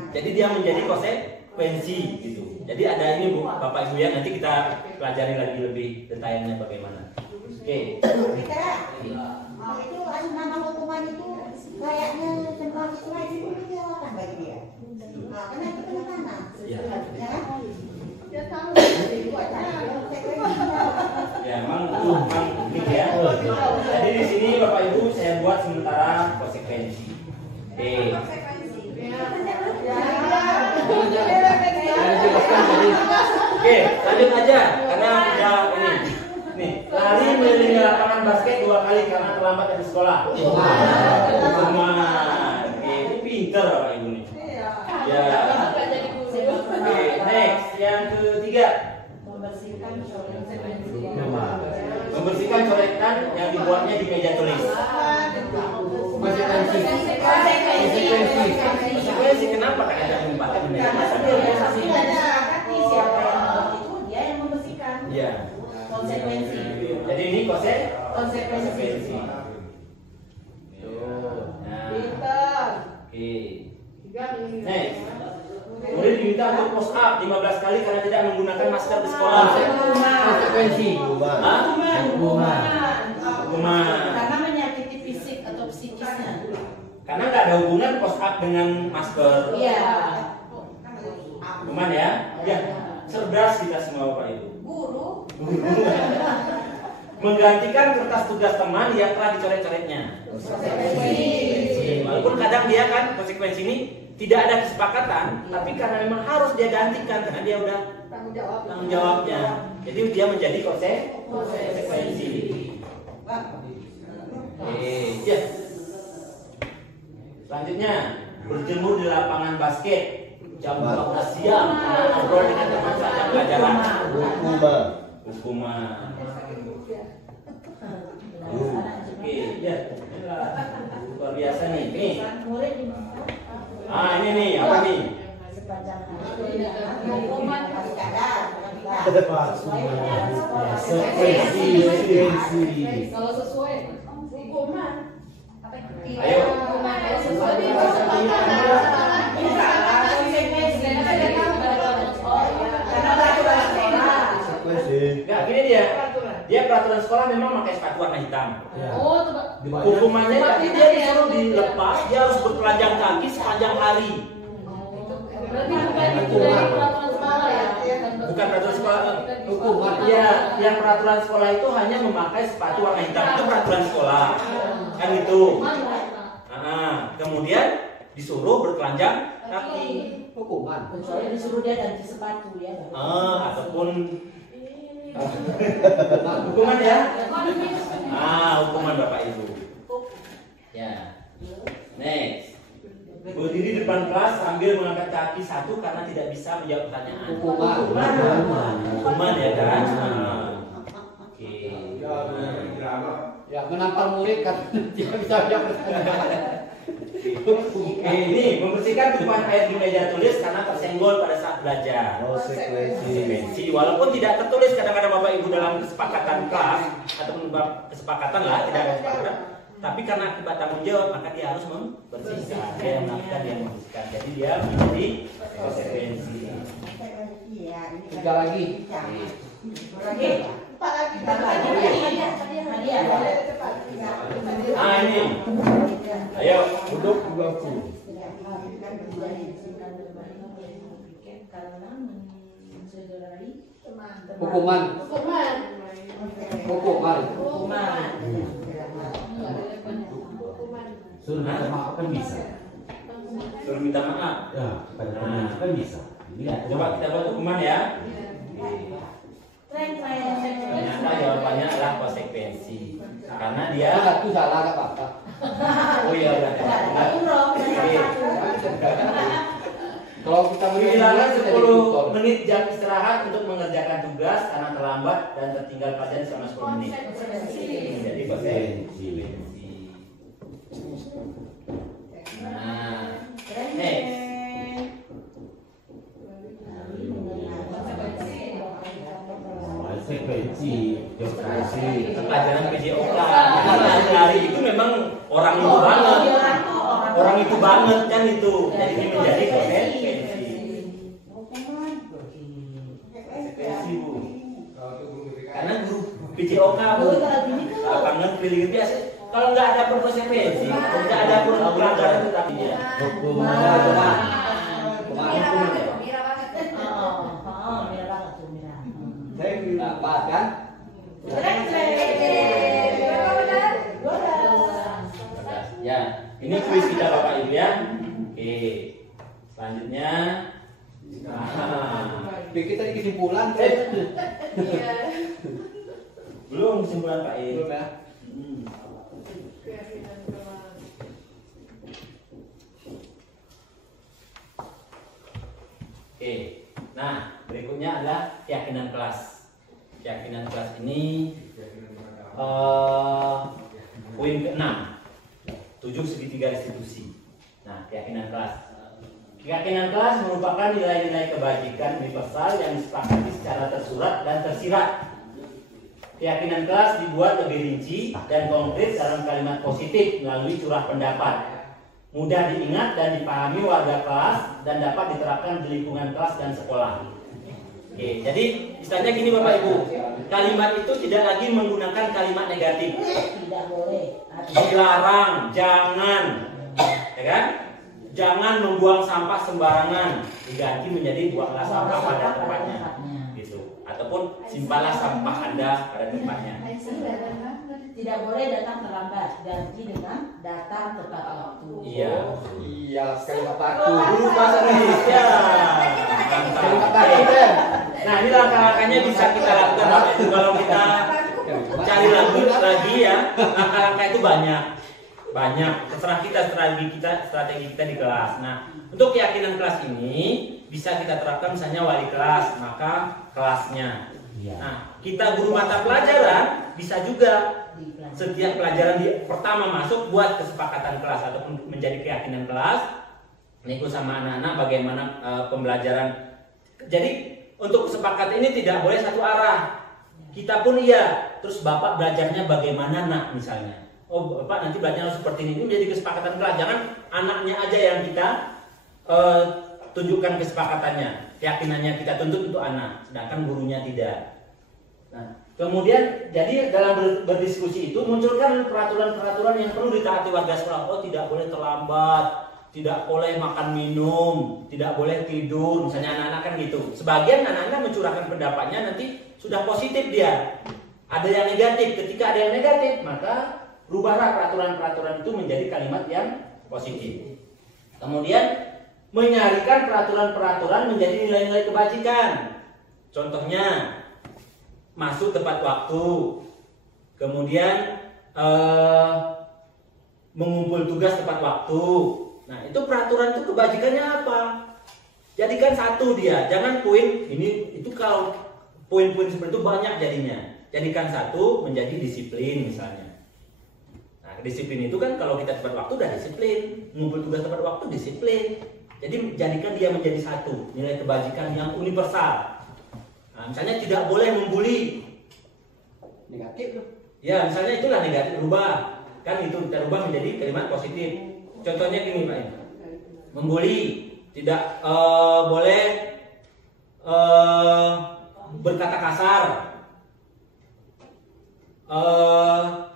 Jadi dia menjadi konsekuensi gitu. Jadi ada ini Bu, Bapak Ibu ya, nanti kita pelajari lagi lebih detailnya bagaimana. Oke. Itu nama hukuman itu kayaknya tentang istilah itu kelewatan bagi dia. Nah, karena itu penekanan. Ya. Ya kan? Dia tahu. Ya, memang unik ya. Jadi di sini Bapak Ibu saya buat sementara konsekuensi. Oke. Oke, lanjut aja karena udah ini. Nih, lari mengelilingi lapangan basket 2 kali karena terlambat dari sekolah. Oke, ini pinter Bapak Ibu nih. Ya. Oke, next yang ketiga. Membersihkan coretan yang dibuatnya di meja tulis. Konsekuensi kenapa kalian tidak menempatkan di meja tulis? Siapa yang membuat itu dia yang membersihkan. Iya. Konsekuensi. Jadi ini Konsekuensi. Tuh. Nah. Pinter. Oke. Tiga nih. Next. Kemudian diminta untuk push up 15 kali karena tidak menggunakan masker di sekolah. Konsekuensi. Hah? Hukuman. Hukuman. Karena menyakiti fisik atau psikisnya. Karena nggak ada hubungan push up dengan masker. Iya. Hukuman ya. Ya. Cerdas kita semua Bapak Ibu. Guru. Menggantikan kertas tugas teman yang telah dicoret-coretnya. Walaupun kadang dia kan konsekuensi ini tidak ada kesepakatan, tapi karena memang harus dia gantikan karena dia udah tanggung jawabnya. Jadi dia menjadi konsekuensi. Ya. Selanjutnya berjemur di lapangan basket jam 12 siang karena ngobrol dengan teman saat pelajaran. Hukuman. Oke, ya. Luar biasa nih. Nih. Ah, ini nih, apa nih? Kalau sesuai hukuman. Ayo. Nah, gini dia peraturan sekolah memang pakai sepatu warna hitam. Oh, Hukumannya tapi dia disuruh dilepas, dia harus bertelanjang kaki sepanjang hari. berarti bukan itu dari peraturan sekolah ya? Bukan peraturan sekolah. Hukuman. Ya, yang peraturan sekolah itu hanya memakai sepatu warna hitam itu peraturan sekolah, kan itu. Kemudian disuruh bertelanjang kaki. Hukuman. Kecuali disuruh dia ganti sepatu ya. Ataupun hukuman ya. Hukuman Bapak Ibu. Ya. Next. Berdiri depan kelas sambil mengangkat kaki satu karena tidak bisa menjawab pertanyaan. Hukuman ya kan? Oke. Ya, menampar murid kan tidak bisa jawab pertanyaan. Ini membersihkan tumpahan air di meja tulis karena tersenggol pada saat belajar. Konsekuensi. Walaupun tidak tertulis kadang-kadang Bapak Ibu dalam kesepakatan kelas ataupun kesepakatan lah tidak ada kesepakatan. Tapi karena akibat tanggung jawab maka dia harus membersihkan. Dia yang melakukan dia membersihkan. Jadi dia menjadi konsekuensi. Tiga lagi. Ini. Ayo Duduk di bangku. Hukuman. Suruh minta maaf kan bisa. suruh minta maaf. Ya, pada teman kan bisa. Coba kita buat hukuman ya. Ternyata jawabannya adalah konsekuensi. Karena dia Itu salah gak apa-apa. oh iya udah. Kalau kita Kehilangan 10 menit jam istirahat untuk mengerjakan tugas karena terlambat dan tertinggal pelajaran selama 10 menit. Jadi konsekuensi. Nah, next. Konsekuensi, demokrasi. Pelajaran PJOK hari itu memang orang itu banget. Orang itu banget kan itu. Jadi ini menjadi konsekuensi. Konsekuensi Bu. Karena guru PJOK Bu. Lapangan keliling biasa. Kalau nggak ada konsekuensi, nggak ada pelanggaran tetap dia. Hukuman. dapat kan? Ya, ini kuis kita Bapak Ibu ya. Oke, selanjutnya. Kita ini kesimpulan. Belum kesimpulan Pak I. Belum ya. Oke, nah berikutnya adalah keyakinan kelas. Keyakinan kelas ini poin ke-6, 7 segitiga restitusi. Nah, keyakinan kelas. Keyakinan kelas merupakan nilai-nilai kebajikan universal yang disepakati secara tersurat dan tersirat. Keyakinan kelas dibuat lebih rinci dan konkret dalam kalimat positif melalui curah pendapat. Mudah diingat dan dipahami warga kelas dan dapat diterapkan di lingkungan kelas dan sekolah. Oke, jadi istilahnya gini Bapak Ibu, kalimat itu tidak lagi menggunakan kalimat negatif. Tidak boleh. Dilarang, jangan, ya kan? Jangan membuang sampah sembarangan, diganti menjadi buanglah sampah pada tempatnya, gitu. Ataupun simpanlah sampah Anda pada tempatnya. Tidak boleh datang terlambat, ganti dengan datang tepat waktu. Iya. Iya, sekali bapakku. Guru bahasa Indonesia. Sekali bapakku kan. Nah, ini langkah-langkahnya bisa kita lakukan Bapak Ibu. Kalau kita cari lagi ya, langkah-langkah itu banyak. Terserah kita strategi kita di kelas. Nah, untuk keyakinan kelas ini bisa kita terapkan misalnya wali kelas, maka kelasnya. Nah, kita guru mata pelajaran bisa juga setiap pelajaran pertama masuk buat kesepakatan kelas ataupun menjadi keyakinan kelas. Nego sama anak-anak bagaimana pembelajaran. Jadi untuk kesepakatan ini tidak boleh satu arah. Kita pun iya. Terus Bapak belajarnya bagaimana nak misalnya. Oh Bapak nanti belajarnya seperti ini menjadi kesepakatan kelas. Jangan anaknya aja yang kita tunjukkan kesepakatannya. Keyakinannya kita tuntut untuk anak. Sedangkan gurunya tidak. Nah, kemudian jadi dalam berdiskusi itu munculkan peraturan-peraturan yang perlu ditaati warga sekolah. Oh tidak boleh terlambat, tidak boleh makan minum, tidak boleh tidur, misalnya anak-anak kan gitu. Sebagian anak-anak mencurahkan pendapatnya nanti sudah positif dia. Ada yang negatif, ketika ada yang negatif maka rubahlah peraturan-peraturan itu menjadi kalimat yang positif. Kemudian menyarikan peraturan-peraturan menjadi nilai-nilai kebajikan. Contohnya masuk tepat waktu, kemudian mengumpul tugas tepat waktu. Nah, itu peraturan itu kebajikannya apa? Jadikan satu dia, jangan poin ini itu. Kalau poin-poin seperti itu banyak jadinya. Jadikan satu menjadi disiplin misalnya. Nah, disiplin itu kan kalau kita tepat waktu udah disiplin, mengumpul tugas tepat waktu disiplin. Jadi jadikan dia menjadi satu, nilai kebajikan yang universal. Nah, misalnya tidak boleh membuli. Negatif loh. Ya, misalnya itulah negatif, rubah. Kan itu kita rubah menjadi kalimat positif. Contohnya gini Pak. Membuli, tidak boleh berkata kasar.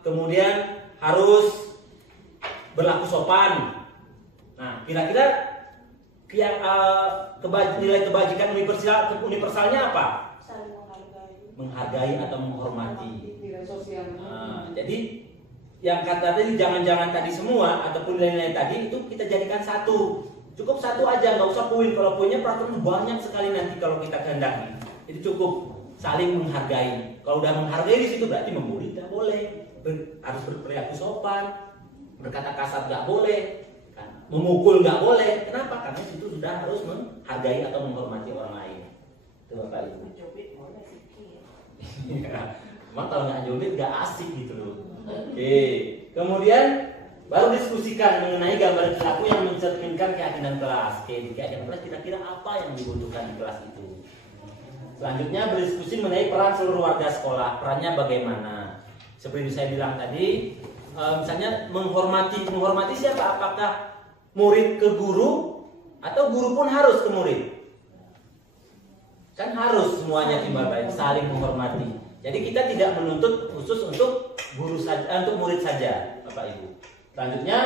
Kemudian harus berlaku sopan. Nah, kira-kira nilai kebajikan universalnya apa? Saling menghargai. Menghargai atau menghormati. Nilai sosial. Jadi yang kata tadi jangan-jangan tadi semua ataupun nilai-nilai tadi itu kita jadikan satu. Cukup satu aja, nggak usah poin. Kalau poinnya peraturan banyak sekali nanti kalau kita kehendaki. Jadi cukup saling menghargai. Kalau udah menghargai di situ berarti membuli tidak boleh. Harus berperilaku sopan. Berkata kasar nggak boleh. Memukul nggak boleh. Kenapa? Karena itu sudah harus menghargai atau menghormati orang lain. Itu Bapak Ibu. Mencubit boleh sedikit. Emang kalau nggak joget nggak asik gitu loh. Oke. Kemudian baru diskusikan mengenai gambaran perilaku yang mencerminkan keyakinan kelas. Oke, di keyakinan kelas kira-kira apa yang dibutuhkan di kelas itu. Selanjutnya berdiskusi mengenai peran seluruh warga sekolah. Perannya bagaimana? Seperti saya bilang tadi, misalnya menghormati siapa? Apakah murid ke guru atau guru pun harus ke murid? Kan harus semuanya timbal balik, saling menghormati. Jadi kita tidak menuntut khusus untuk guru saja, untuk murid saja, Bapak Ibu. Selanjutnya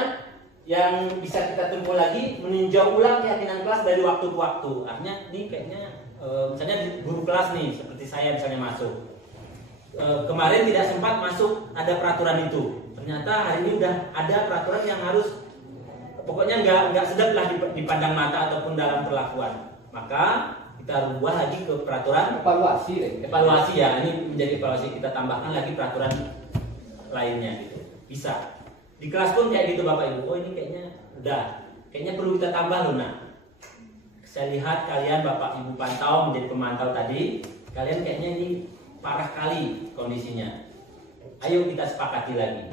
yang bisa kita tempuh lagi meninjau ulang keyakinan kelas dari waktu ke waktu. Artinya ini kayaknya misalnya di guru kelas nih, seperti saya misalnya masuk. Kemarin tidak sempat masuk ada peraturan itu. Ternyata hari ini udah ada peraturan yang harus pokoknya nggak sedap lah dipandang mata ataupun dalam perlakuan. Maka kita rubah lagi ke peraturan evaluasi ya. Ini menjadi evaluasi, kita tambahkan lagi peraturan lainnya gitu. Bisa. Di kelas pun kayak gitu Bapak Ibu. Oh ini kayaknya perlu kita tambah loh nak. Saya lihat kalian Bapak Ibu pantau menjadi pemantau tadi, kalian kayaknya ini parah kali kondisinya. Ayo kita sepakati lagi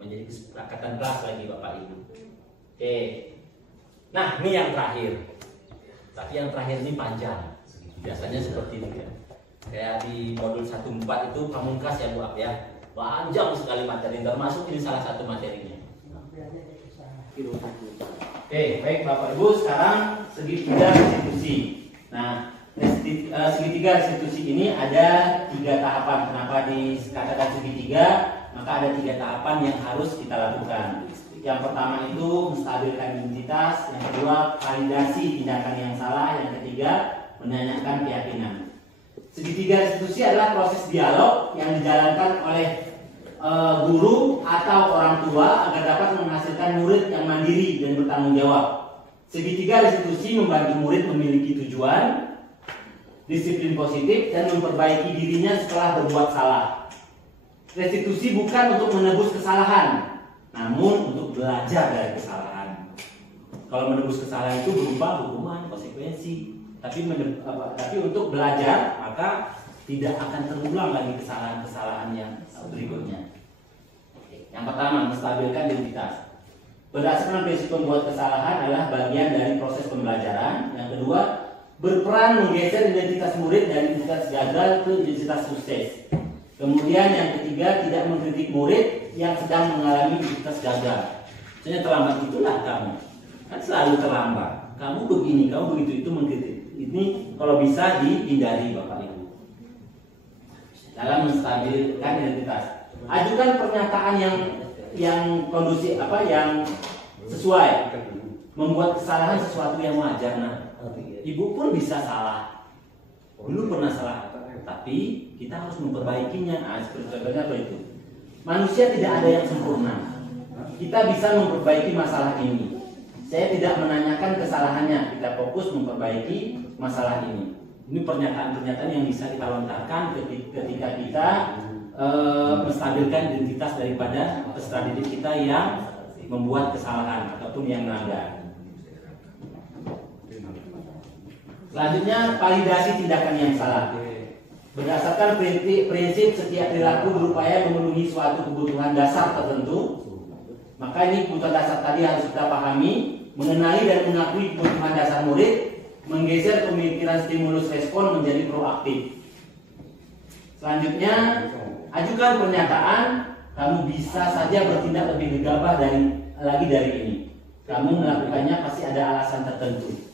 menjadi kesepakatan kelas lagi Bapak Ibu. Oke. Nah, ini yang terakhir. Tapi yang terakhir ini panjang. Biasanya seperti ini ya. Kayak di modul 14 itu pamungkas ya Bu Ab ya. Panjang sekali materi, termasuk ini salah satu materinya. Oke, baik Bapak Ibu, sekarang segitiga restitusi. Nah, segitiga restitusi ini ada 3 tahapan. Kenapa dikatakan segitiga? Maka ada 3 tahapan yang harus kita lakukan. Yang pertama itu menstabilkan identitas, yang kedua validasi tindakan yang salah, yang ketiga menanyakan keyakinan. Segitiga restitusi adalah proses dialog yang dijalankan oleh guru atau orang tua agar dapat menghasilkan murid yang mandiri dan bertanggung jawab. Segitiga restitusi membantu murid memiliki tujuan, disiplin positif, dan memperbaiki dirinya setelah berbuat salah. Restitusi bukan untuk menebus kesalahan, namun untuk belajar dari kesalahan. Kalau menebus kesalahan itu berupa hukuman, konsekuensi. Tapi untuk belajar, maka tidak akan terulang lagi kesalahan-kesalahan yang berikutnya. Yang pertama, menstabilkan identitas. Berdasarkan prinsip pembuat kesalahan adalah bagian dari proses pembelajaran. Yang kedua, berperan menggeser identitas murid dari identitas gagal ke identitas sukses. Kemudian yang ketiga, tidak mengkritik murid yang sedang mengalami identitas gagal. Misalnya terlambat itulah kamu, kan selalu terlambat. Kamu begini, kamu begitu, itu mengkritik. Ini kalau bisa dihindari Bapak Ibu. Dalam menstabilkan identitas, ajukan pernyataan yang kondusif, yang sesuai. Membuat kesalahan sesuatu yang wajar. Nah, Ibu pun bisa salah. Dulu pernah salah, tapi kita harus memperbaikinya. Seperti contohnya apa itu? Manusia tidak ada yang sempurna. Kita bisa memperbaiki masalah ini. Saya tidak menanyakan kesalahannya, kita fokus memperbaiki masalah ini. Ini pernyataan-pernyataan yang bisa kita lontarkan ketika kita menstabilkan identitas daripada peserta didik kita yang membuat kesalahan ataupun yang melanggar. Selanjutnya, validasi tindakan yang salah. Berdasarkan prinsip setiap perilaku berupaya memenuhi suatu kebutuhan dasar tertentu, maka ini kebutuhan dasar tadi harus kita pahami, mengenali dan mengakui kebutuhan dasar murid, menggeser pemikiran stimulus respon menjadi proaktif. Selanjutnya, ajukan pernyataan, kamu bisa saja bertindak lebih gegabah dari ini. Kamu melakukannya pasti ada alasan tertentu.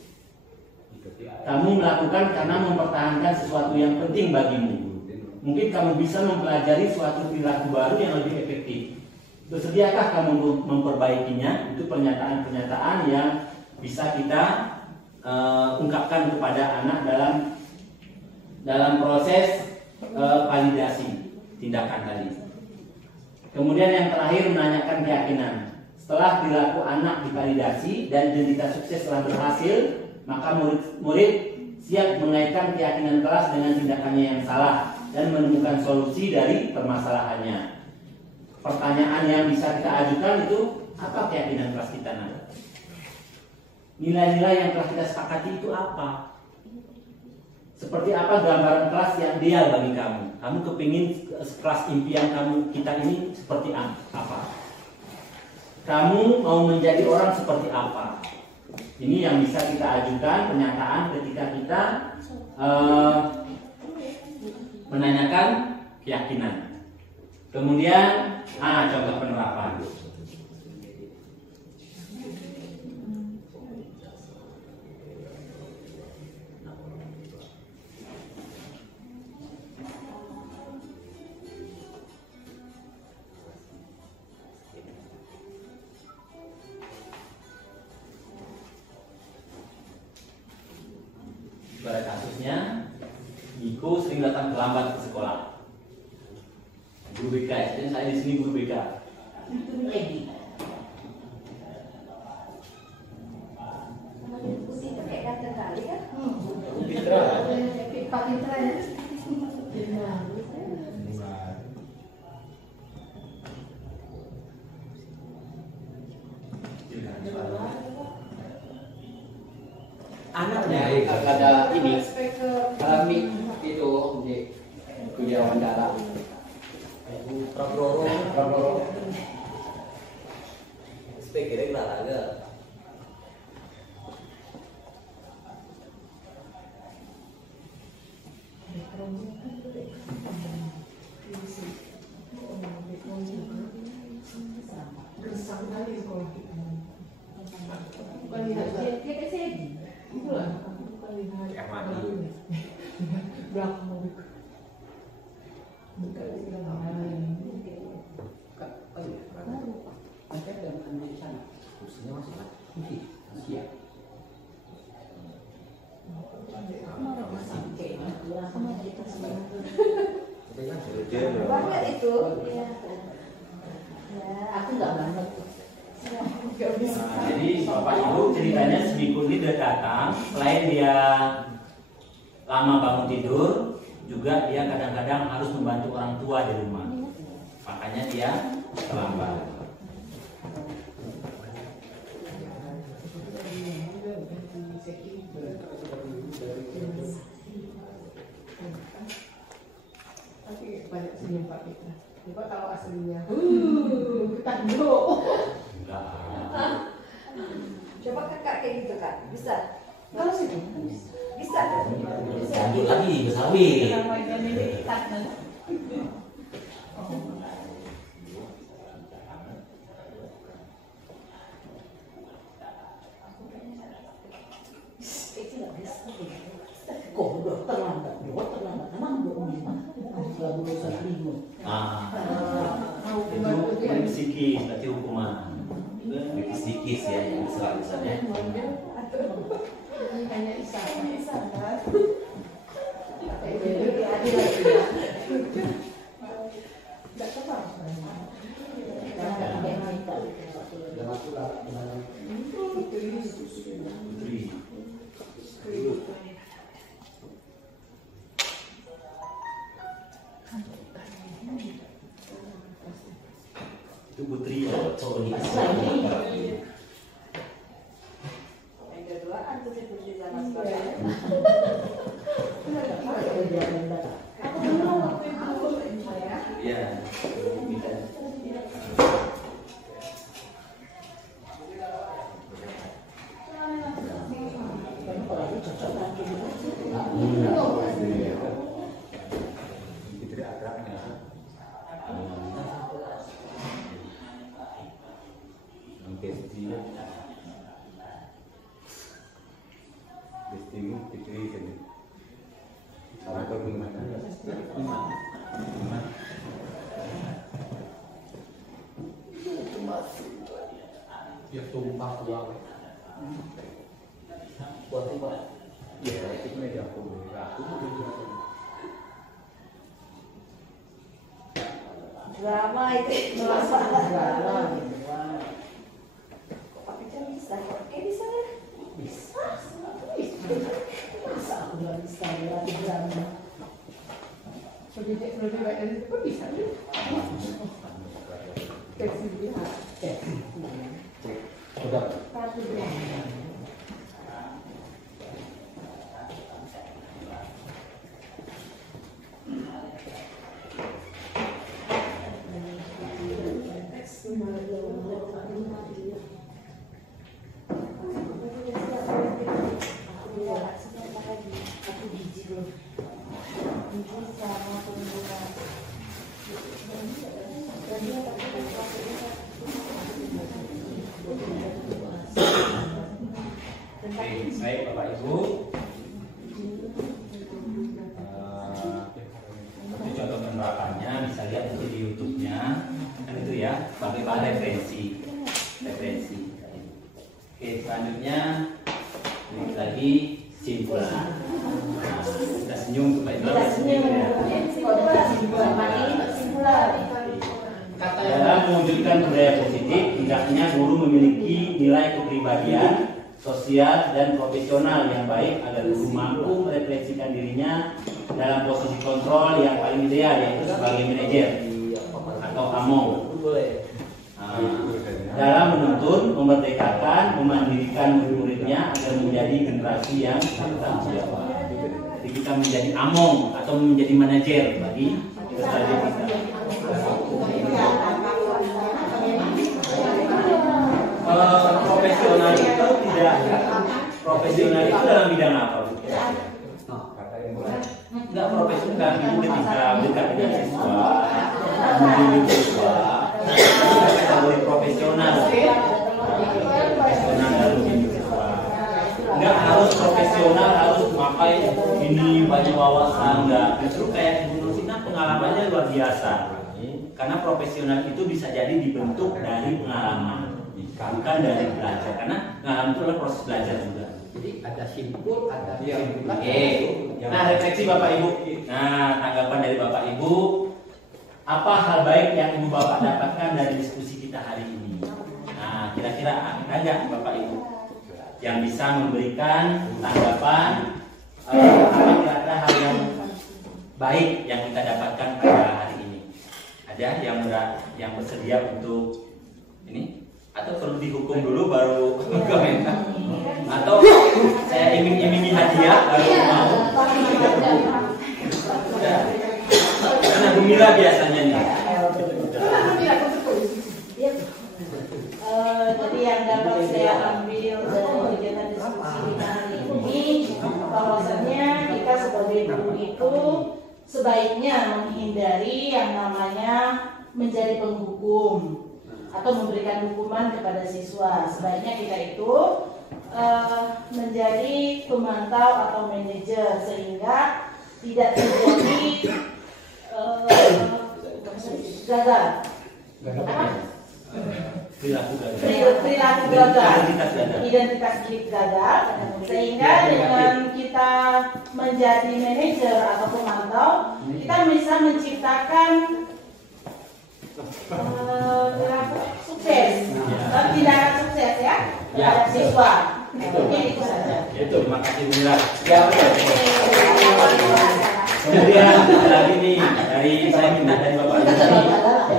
Kamu melakukan karena mempertahankan sesuatu yang penting bagimu. Mungkin kamu bisa mempelajari suatu perilaku baru yang lebih efektif. Bersediakah kamu memperbaikinya? Itu pernyataan-pernyataan yang bisa kita ungkapkan kepada anak dalam proses validasi tindakan tadi. Kemudian yang terakhir, menanyakan keyakinan. Setelah perilaku anak divalidasi dan identitas sukses telah berhasil, maka murid siap mengaitkan keyakinan kelas dengan tindakannya yang salah dan menemukan solusi dari permasalahannya. Pertanyaan yang bisa kita ajukan itu, apa keyakinan kelas kita nanti? Nilai-nilai yang telah kita sepakati itu apa? Seperti apa gambaran kelas yang ideal bagi kamu? Kamu kepingin kelas impian kita ini seperti apa? Kamu mau menjadi orang seperti apa? Ini yang bisa kita ajukan pernyataan ketika kita menanyakan keyakinan. Kemudian, contoh penerapan. Pada kasusnya, Niko sering datang terlambat ke sekolah. Guru BK, jadi saya di sini guru BK. Putih itu kayak ganteng kali kan? Pitra. Pak Pitra ya. Anaknya ada ini alami itu di kuliah Wandara. Prabroro. Speaker lah agak. Banget itu. Ya. Aku nggak banget. Nah, jadi Bapak Ibu ceritanya si Bikun ini udah datang, selain dia lama bangun tidur, juga dia kadang-kadang harus membantu orang tua di rumah. Makanya dia terlambat. Tapi banyak senyum Pak kita. Coba kalau aslinya. Tanduk. Enggak. Coba kakak kayak gitu kak, bisa? Kalau sih Bisa kan? Bisa. Lanjut lagi Betawi. namanya milik kita. Kok udah terlambat? Emang belum lima. Lalu dosa lima. Itu psikis, berarti hukuman. Psikis ya, yang besar-besarnya. Hanya isyarat. Jadi adil lagi ya. Tidak tepat. Putri. Itu Putri ya, cowok ini. Yang kedua, aku seperti sama sekolah. Aku belum waktu itu saya. Iya. Ya tumpah tua. Buat apa? Ya itu meja aku. Drama itu. Drama. Kok pakai jam bisa? Bisa kan? Bisa. Masa aku nggak bisa lagi drama? Pendidik lebih baik dari itu bisa. Fleksibilitas. Udah. Satu drama. Baik Bapak Ibu. Ini contoh penerapannya, bisa lihat nanti di YouTube-nya. Kan itu ya, sebagai bahan referensi. Oke, selanjutnya ini lagi simpulan. Nah, kita senyum supaya kita senyum ya. Dalam mewujudkan budaya positif, hendaknya guru memiliki nilai kepribadian, sosial dan profesional yang baik agar guru mampu merefleksikan dirinya dalam posisi kontrol yang paling ideal, yaitu sebagai manajer atau among. Dalam menuntun, memerdekakan, memandirikan murid-muridnya agar menjadi generasi yang bertanggung jawab. Jadi kita menjadi among atau menjadi manajer bagi peserta kita. Profesional itu tidak profesional itu dalam bidang apa? Enggak profesional itu ketika dekat dengan siswa, mendidik siswa, itu kategori profesional. Profesional dalam mendidik siswa. Enggak harus profesional harus memakai ini banyak wawasan, enggak. Justru kayak Ibu Nusina pengalamannya luar biasa. Karena profesional itu bisa jadi dibentuk dari pengalaman, bukan dari belajar. Karena pengalaman itu adalah proses belajar juga. Jadi ada simpul, ada simpulan. Oke. Nah, refleksi Bapak Ibu. Nah, tanggapan dari Bapak Ibu, apa hal baik yang Ibu Bapak dapatkan dari diskusi kita hari ini? Nah, kira-kira ada nggak Bapak Ibu yang bisa memberikan tanggapan apa kira-kira hal yang baik yang kita dapatkan pada hari ini? Ada yang bersedia untuk ini? Atau perlu dihukum dulu baru komentar? Atau saya iming-imingi hadiah baru mau? Karena gembira biasanya nih. Jadi yang dapat saya ambil dari kegiatan diskusi kita hari ini, bahwasannya kita sebagai guru itu sebaiknya menghindari yang namanya menjadi penghukum atau memberikan hukuman kepada siswa. Sebaiknya kita itu menjadi pemantau atau manajer sehingga tidak terjadi gagal. Perilaku gagal, identitas gagal, sehingga dengan kita menjadi manajer atau pemantau, kita bisa menciptakan sukses, tindakan sukses ya terhadap siswa. Mungkin itu saja. Itu, terima kasih Bu Mira. Kemudian lagi nih dari saya minta dari Bapak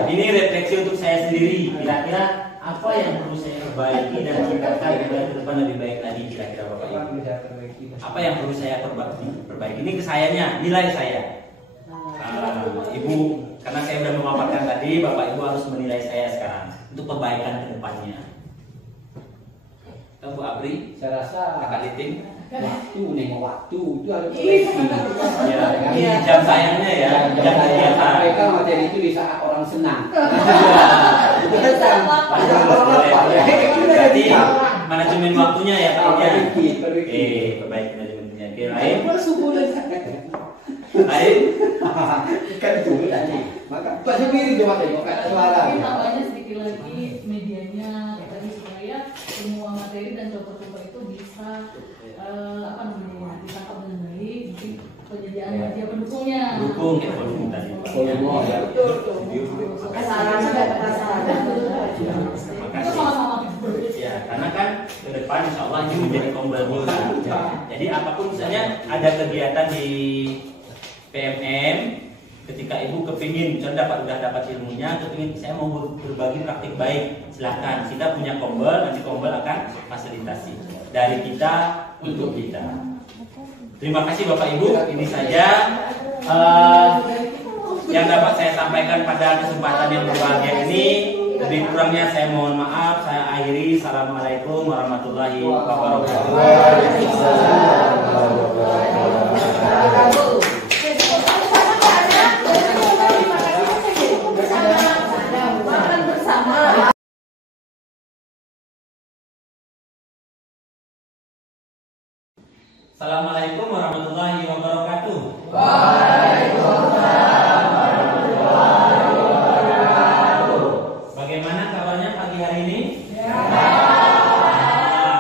ini refleksi untuk saya sendiri. Kira-kira apa yang perlu saya perbaiki dan tingkatkan agar ke depan lebih baik lagi kira-kira Bapak Ibu? Apa yang perlu saya perbaiki? Ini ke sayanya, nilai saya. Ibu, karena saya sudah memaparkan tadi, Bapak Ibu harus menilai saya sekarang untuk perbaikan ke depannya. Bu Abri, Saya rasa Kakak Liting, waktu itu harus ya, jam sayangnya ya, jam kegiatan. mereka materi itu di saat orang senang. Berarti manajemen waktunya ya Pak ya. Perbaiki manajemennya. Oke, lain. Lain. Kan itu tadi. Maka Pak sendiri coba tengok suara. Tambahnya sedikit lagi medianya tadi supaya semua materi dan contoh-contoh itu bisa ditangkap dengan baik. Mungkin penyediaan media pendukungnya. Dukung ya pendukung tadi. Sarannya dapat saran. Itu sama-sama. Ya, karena kan ke depan insya Allah ini menjadi kombel kita. Jadi apapun misalnya ada kegiatan di PMM, ketika ibu kepingin, misalnya udah dapat ilmunya, kepingin saya mau berbagi praktik baik, silahkan. Kita punya kombel, nanti kombel akan fasilitasi dari kita untuk kita. Terima kasih Bapak Ibu, ini saja yang dapat saya sampaikan pada kesempatan yang berbahagia ini. Lebih kurangnya saya mohon maaf. Saya akhiri. Assalamualaikum warahmatullahi wabarakatuh. Assalamualaikum warahmatullahi wabarakatuh. Bagaimana kabarnya pagi hari ini?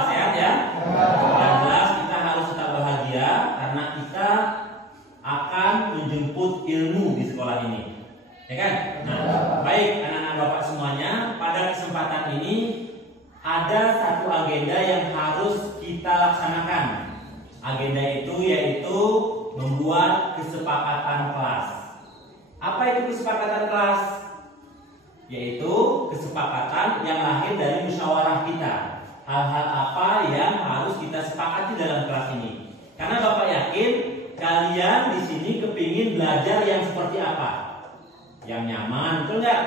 Sehat ya? Yang jelas kita harus tetap bahagia karena kita akan menjemput ilmu di sekolah ini, ya kan? Nah, baik anak-anak bapak semuanya, pada kesempatan ini ada satu agenda yang harus kita laksanakan. Agenda itu yaitu membuat kesepakatan kelas. Apa itu kesepakatan kelas? Yaitu kesepakatan yang lahir dari musyawarah kita. Hal-hal apa yang harus kita sepakati dalam kelas ini? Karena Bapak yakin kalian di sini kepingin belajar yang seperti apa? Yang nyaman, betul nggak?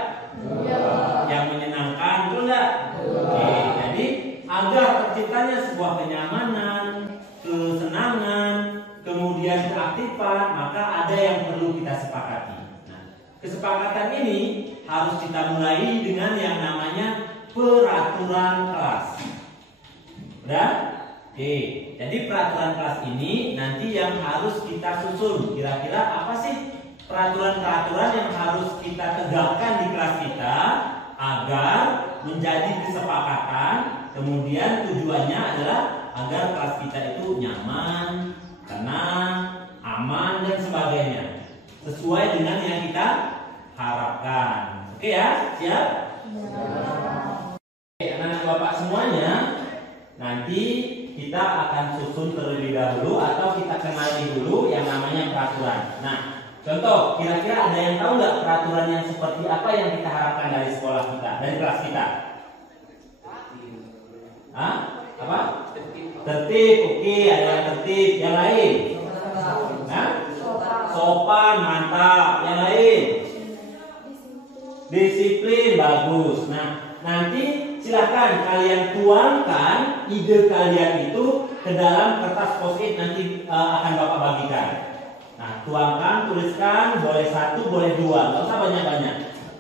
Yang menyenangkan, betul nggak? Oke, jadi agar terciptanya sebuah kenyamanan, kesenangan, kemudian keaktifan, maka ada yang perlu kita sepakati. Nah, kesepakatan ini harus kita mulai dengan yang namanya peraturan kelas. Udah? Oke, jadi peraturan kelas ini nanti yang harus kita susun. Kira-kira apa sih peraturan-peraturan yang harus kita tegakkan di kelas kita agar menjadi kesepakatan. Kemudian tujuannya adalah agar kelas kita itu nyaman, tenang, aman dan sebagainya, sesuai dengan yang kita harapkan. Oke ya, siap? Oke, anak-anak bapak semuanya, nanti kita akan susun terlebih dahulu atau kita kenali dulu yang namanya peraturan. Nah, contoh, kira-kira ada yang tahu nggak peraturan yang seperti apa yang kita harapkan dari sekolah kita, dari kelas kita? Hah? Apa? Tertib, oke, ada yang tertib. Yang lain? Hah? Sopan, mantap. Yang lain? Disiplin, bagus. Nah, nanti silakan kalian tuangkan ide kalian itu ke dalam kertas post-it, nanti akan Bapak bagikan. Nah, tuangkan, tuliskan, boleh 1, boleh 2, nggak usah banyak-banyak.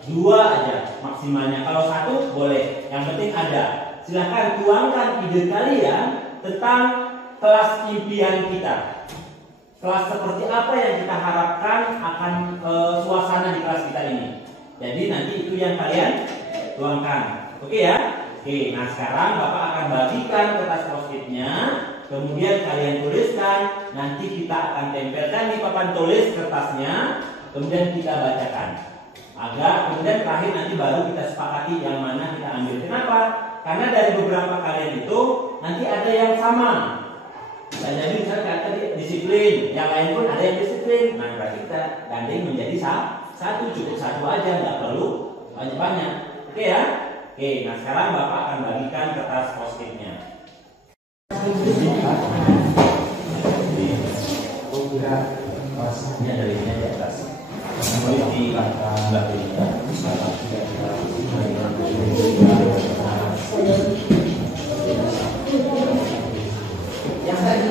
2 aja maksimalnya. Kalau 1 boleh, yang penting ada. Silakan tuangkan ide kalian tentang kelas impian kita. Kelas seperti apa yang kita harapkan akan suasana di kelas kita ini. Jadi nanti itu yang kalian tuangkan. Oke ya? Oke, nah sekarang Bapak akan bagikan kertas post-it-nya. Kemudian kalian tuliskan. Nanti kita akan tempelkan di papan tulis kertasnya. Kemudian kita bacakan. Agar kemudian terakhir nanti baru kita sepakati yang mana kita ambil. Kenapa? Karena dari beberapa kalian itu nanti ada yang sama. Bisa jadi misalnya tadi disiplin, yang lain pun ada yang disiplin. Nah berarti kita gandeng menjadi satu, cukup 1 aja, nggak perlu banyak-banyak. Oke ya? Oke, nah sekarang Bapak akan bagikan kertas post-it-nya. Ini ada linknya di atas. Di sebelah kiri. Yang tadi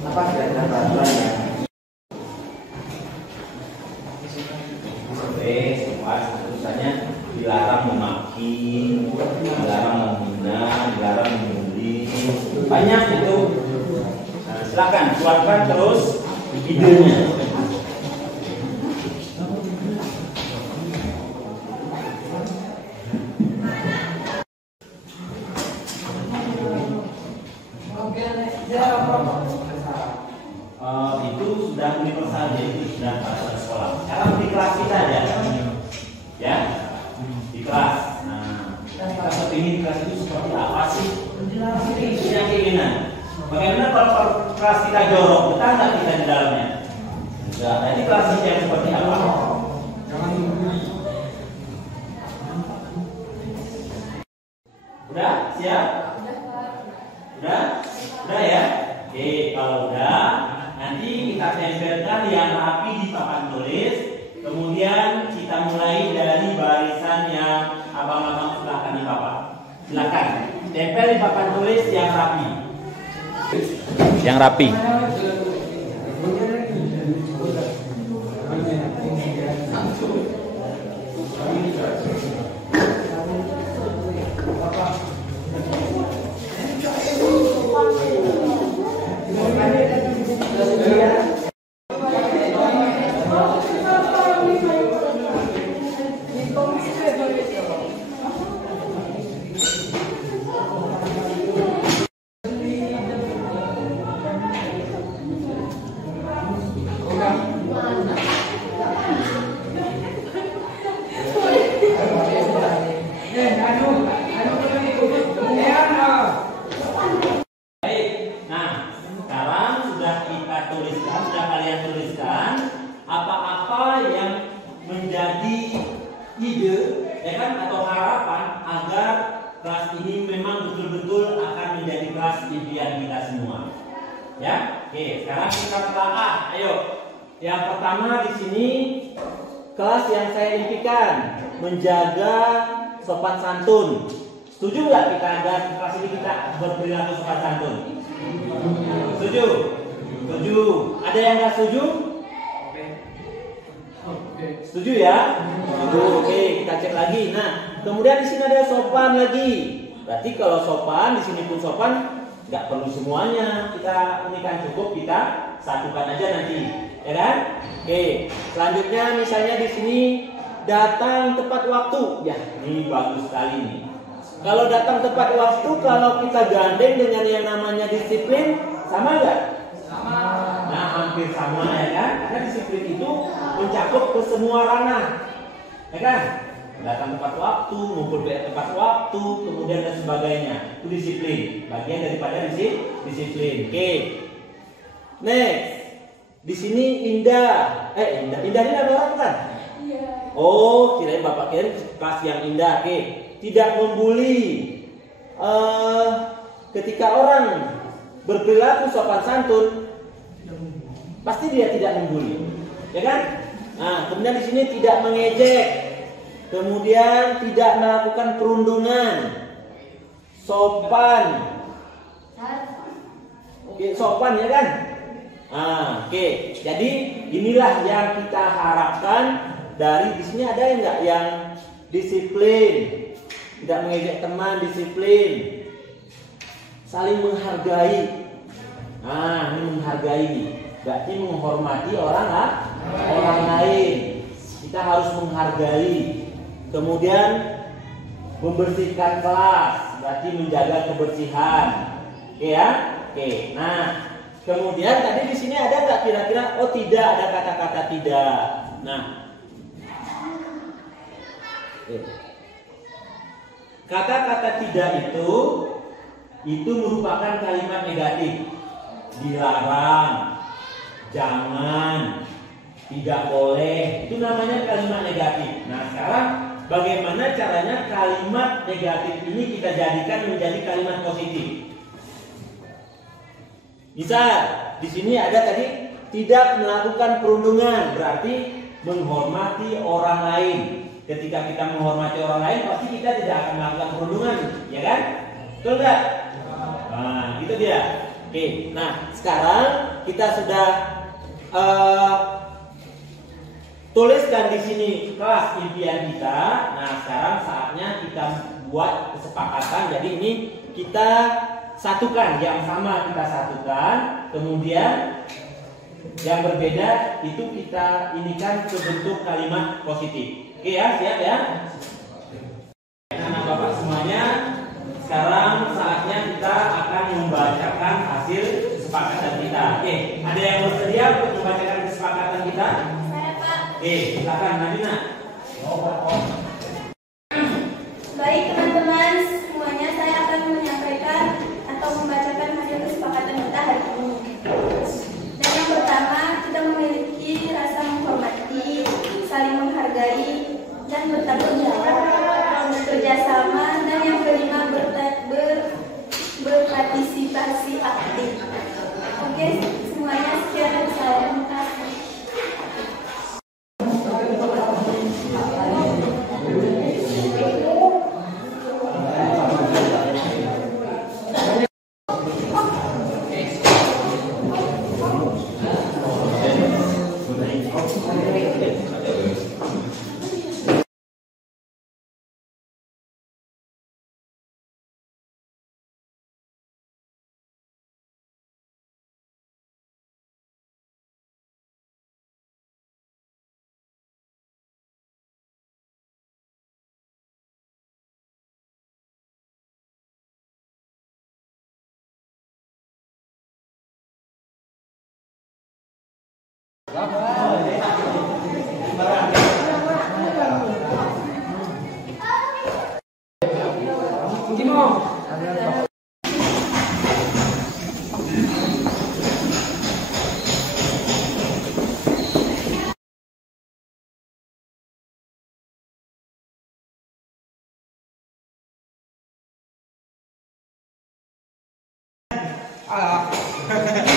apa kira-kira peraturannya? Tulisannya dilarang memaki, dilarang menghina, dilarang membuli. Banyak itu. Nah, silakan tuangkan terus idenya. Itu sudah universal, jadi sudah pada sekolah. Sekarang di kelas kita aja, ya, di kelas. Nah, kita kepingin kelas itu seperti apa sih? Itu yang keinginan. Bagaimana kalau kelas kita jorok, betah nggak kita di dalamnya? Enggak. Jadi kelas kita yang seperti apa? Udah siap? Udah? Udah ya? Oke, kalau udah, nanti kita tempelkan yang rapi di papan tulis. Kemudian kita mulai dari barisan yang abang-abang sebelah kanan Bapak. Silakan tempel di papan tulis yang rapi. Yang rapi. Ya, oke. Sekarang kita telaah. Ayo, yang pertama di sini kelas yang saya impikan menjaga sopan santun. Setuju nggak kita agar kelas ini kita berperilaku sopan santun? Setuju? Setuju. Ada yang nggak setuju? Setuju ya? Setuju. Oke, kita cek lagi. Nah, kemudian di sini ada sopan lagi. Berarti kalau sopan di sini pun sopan. Nggak perlu semuanya kita unikan, cukup kita satukan aja nanti. ya kan? Oke, selanjutnya misalnya di sini datang tepat waktu. Ya, ini bagus sekali nih. Kalau datang tepat waktu, kalau kita gandeng dengan yang namanya disiplin, sama nggak? Sama. Nah, hampir sama ya kan? Karena disiplin itu mencakup ke semua ranah, ya kan? Datang tepat waktu, ngumpul tepat waktu, kemudian dan sebagainya. Itu disiplin, bagian daripada disiplin. Oke. Next, di sini indah. Indah ini ada orang kan? Iya. Oh, kirain bapak kirain kelas yang indah. Oke. Tidak membuli. Ketika orang berperilaku sopan santun, pasti dia tidak membuli, ya kan? Nah, kemudian di sini tidak mengejek, kemudian tidak melakukan perundungan, sopan. Oke, sopan ya kan? Oke. Jadi inilah yang kita harapkan dari di sini. Ada enggak yang disiplin, tidak mengejek teman, disiplin, saling menghargai. Ini menghargai nih. Berarti menghormati orang lain. Kita harus menghargai. Kemudian membersihkan kelas, berarti menjaga kebersihan. Oke ya? Oke. Nah, kemudian tadi di sini ada nggak kira-kira? Oh tidak, ada kata-kata tidak. Nah, kata-kata tidak itu merupakan kalimat negatif. Dilarang, jangan, tidak boleh, itu namanya kalimat negatif. Nah, sekarang bagaimana caranya kalimat negatif ini kita jadikan menjadi kalimat positif? Misal di sini ada tadi tidak melakukan perundungan, berarti menghormati orang lain. Ketika kita menghormati orang lain, pasti kita tidak akan melakukan perundungan, ya kan? Betul nggak? Nah, itu dia. Oke, nah sekarang kita sudah tuliskan di sini kelas impian kita. Nah, sekarang saatnya kita buat kesepakatan. Jadi ini kita satukan, yang sama kita satukan, kemudian yang berbeda itu kita inikan ke bentuk kalimat positif. Oke ya, siap ya? Anak bapak semuanya, sekarang saatnya kita akan membacakan hasil kesepakatan kita. Oke, ada yang bersedia untuk membacakan kesepakatan kita? Saya, Pak. Oke, silakan Nadina. Baik teman-teman, semuanya saya akan menyampaikan atau membacakan hasil kesepakatan kita hari ini. Dan yang pertama, kita memiliki rasa menghormati, saling menghargai, dan bertanggung jawab, bekerjasama, dan yang kelima berpartisipasi aktif. Oke, semuanya sekian dari saya. Terima kasih. Ah.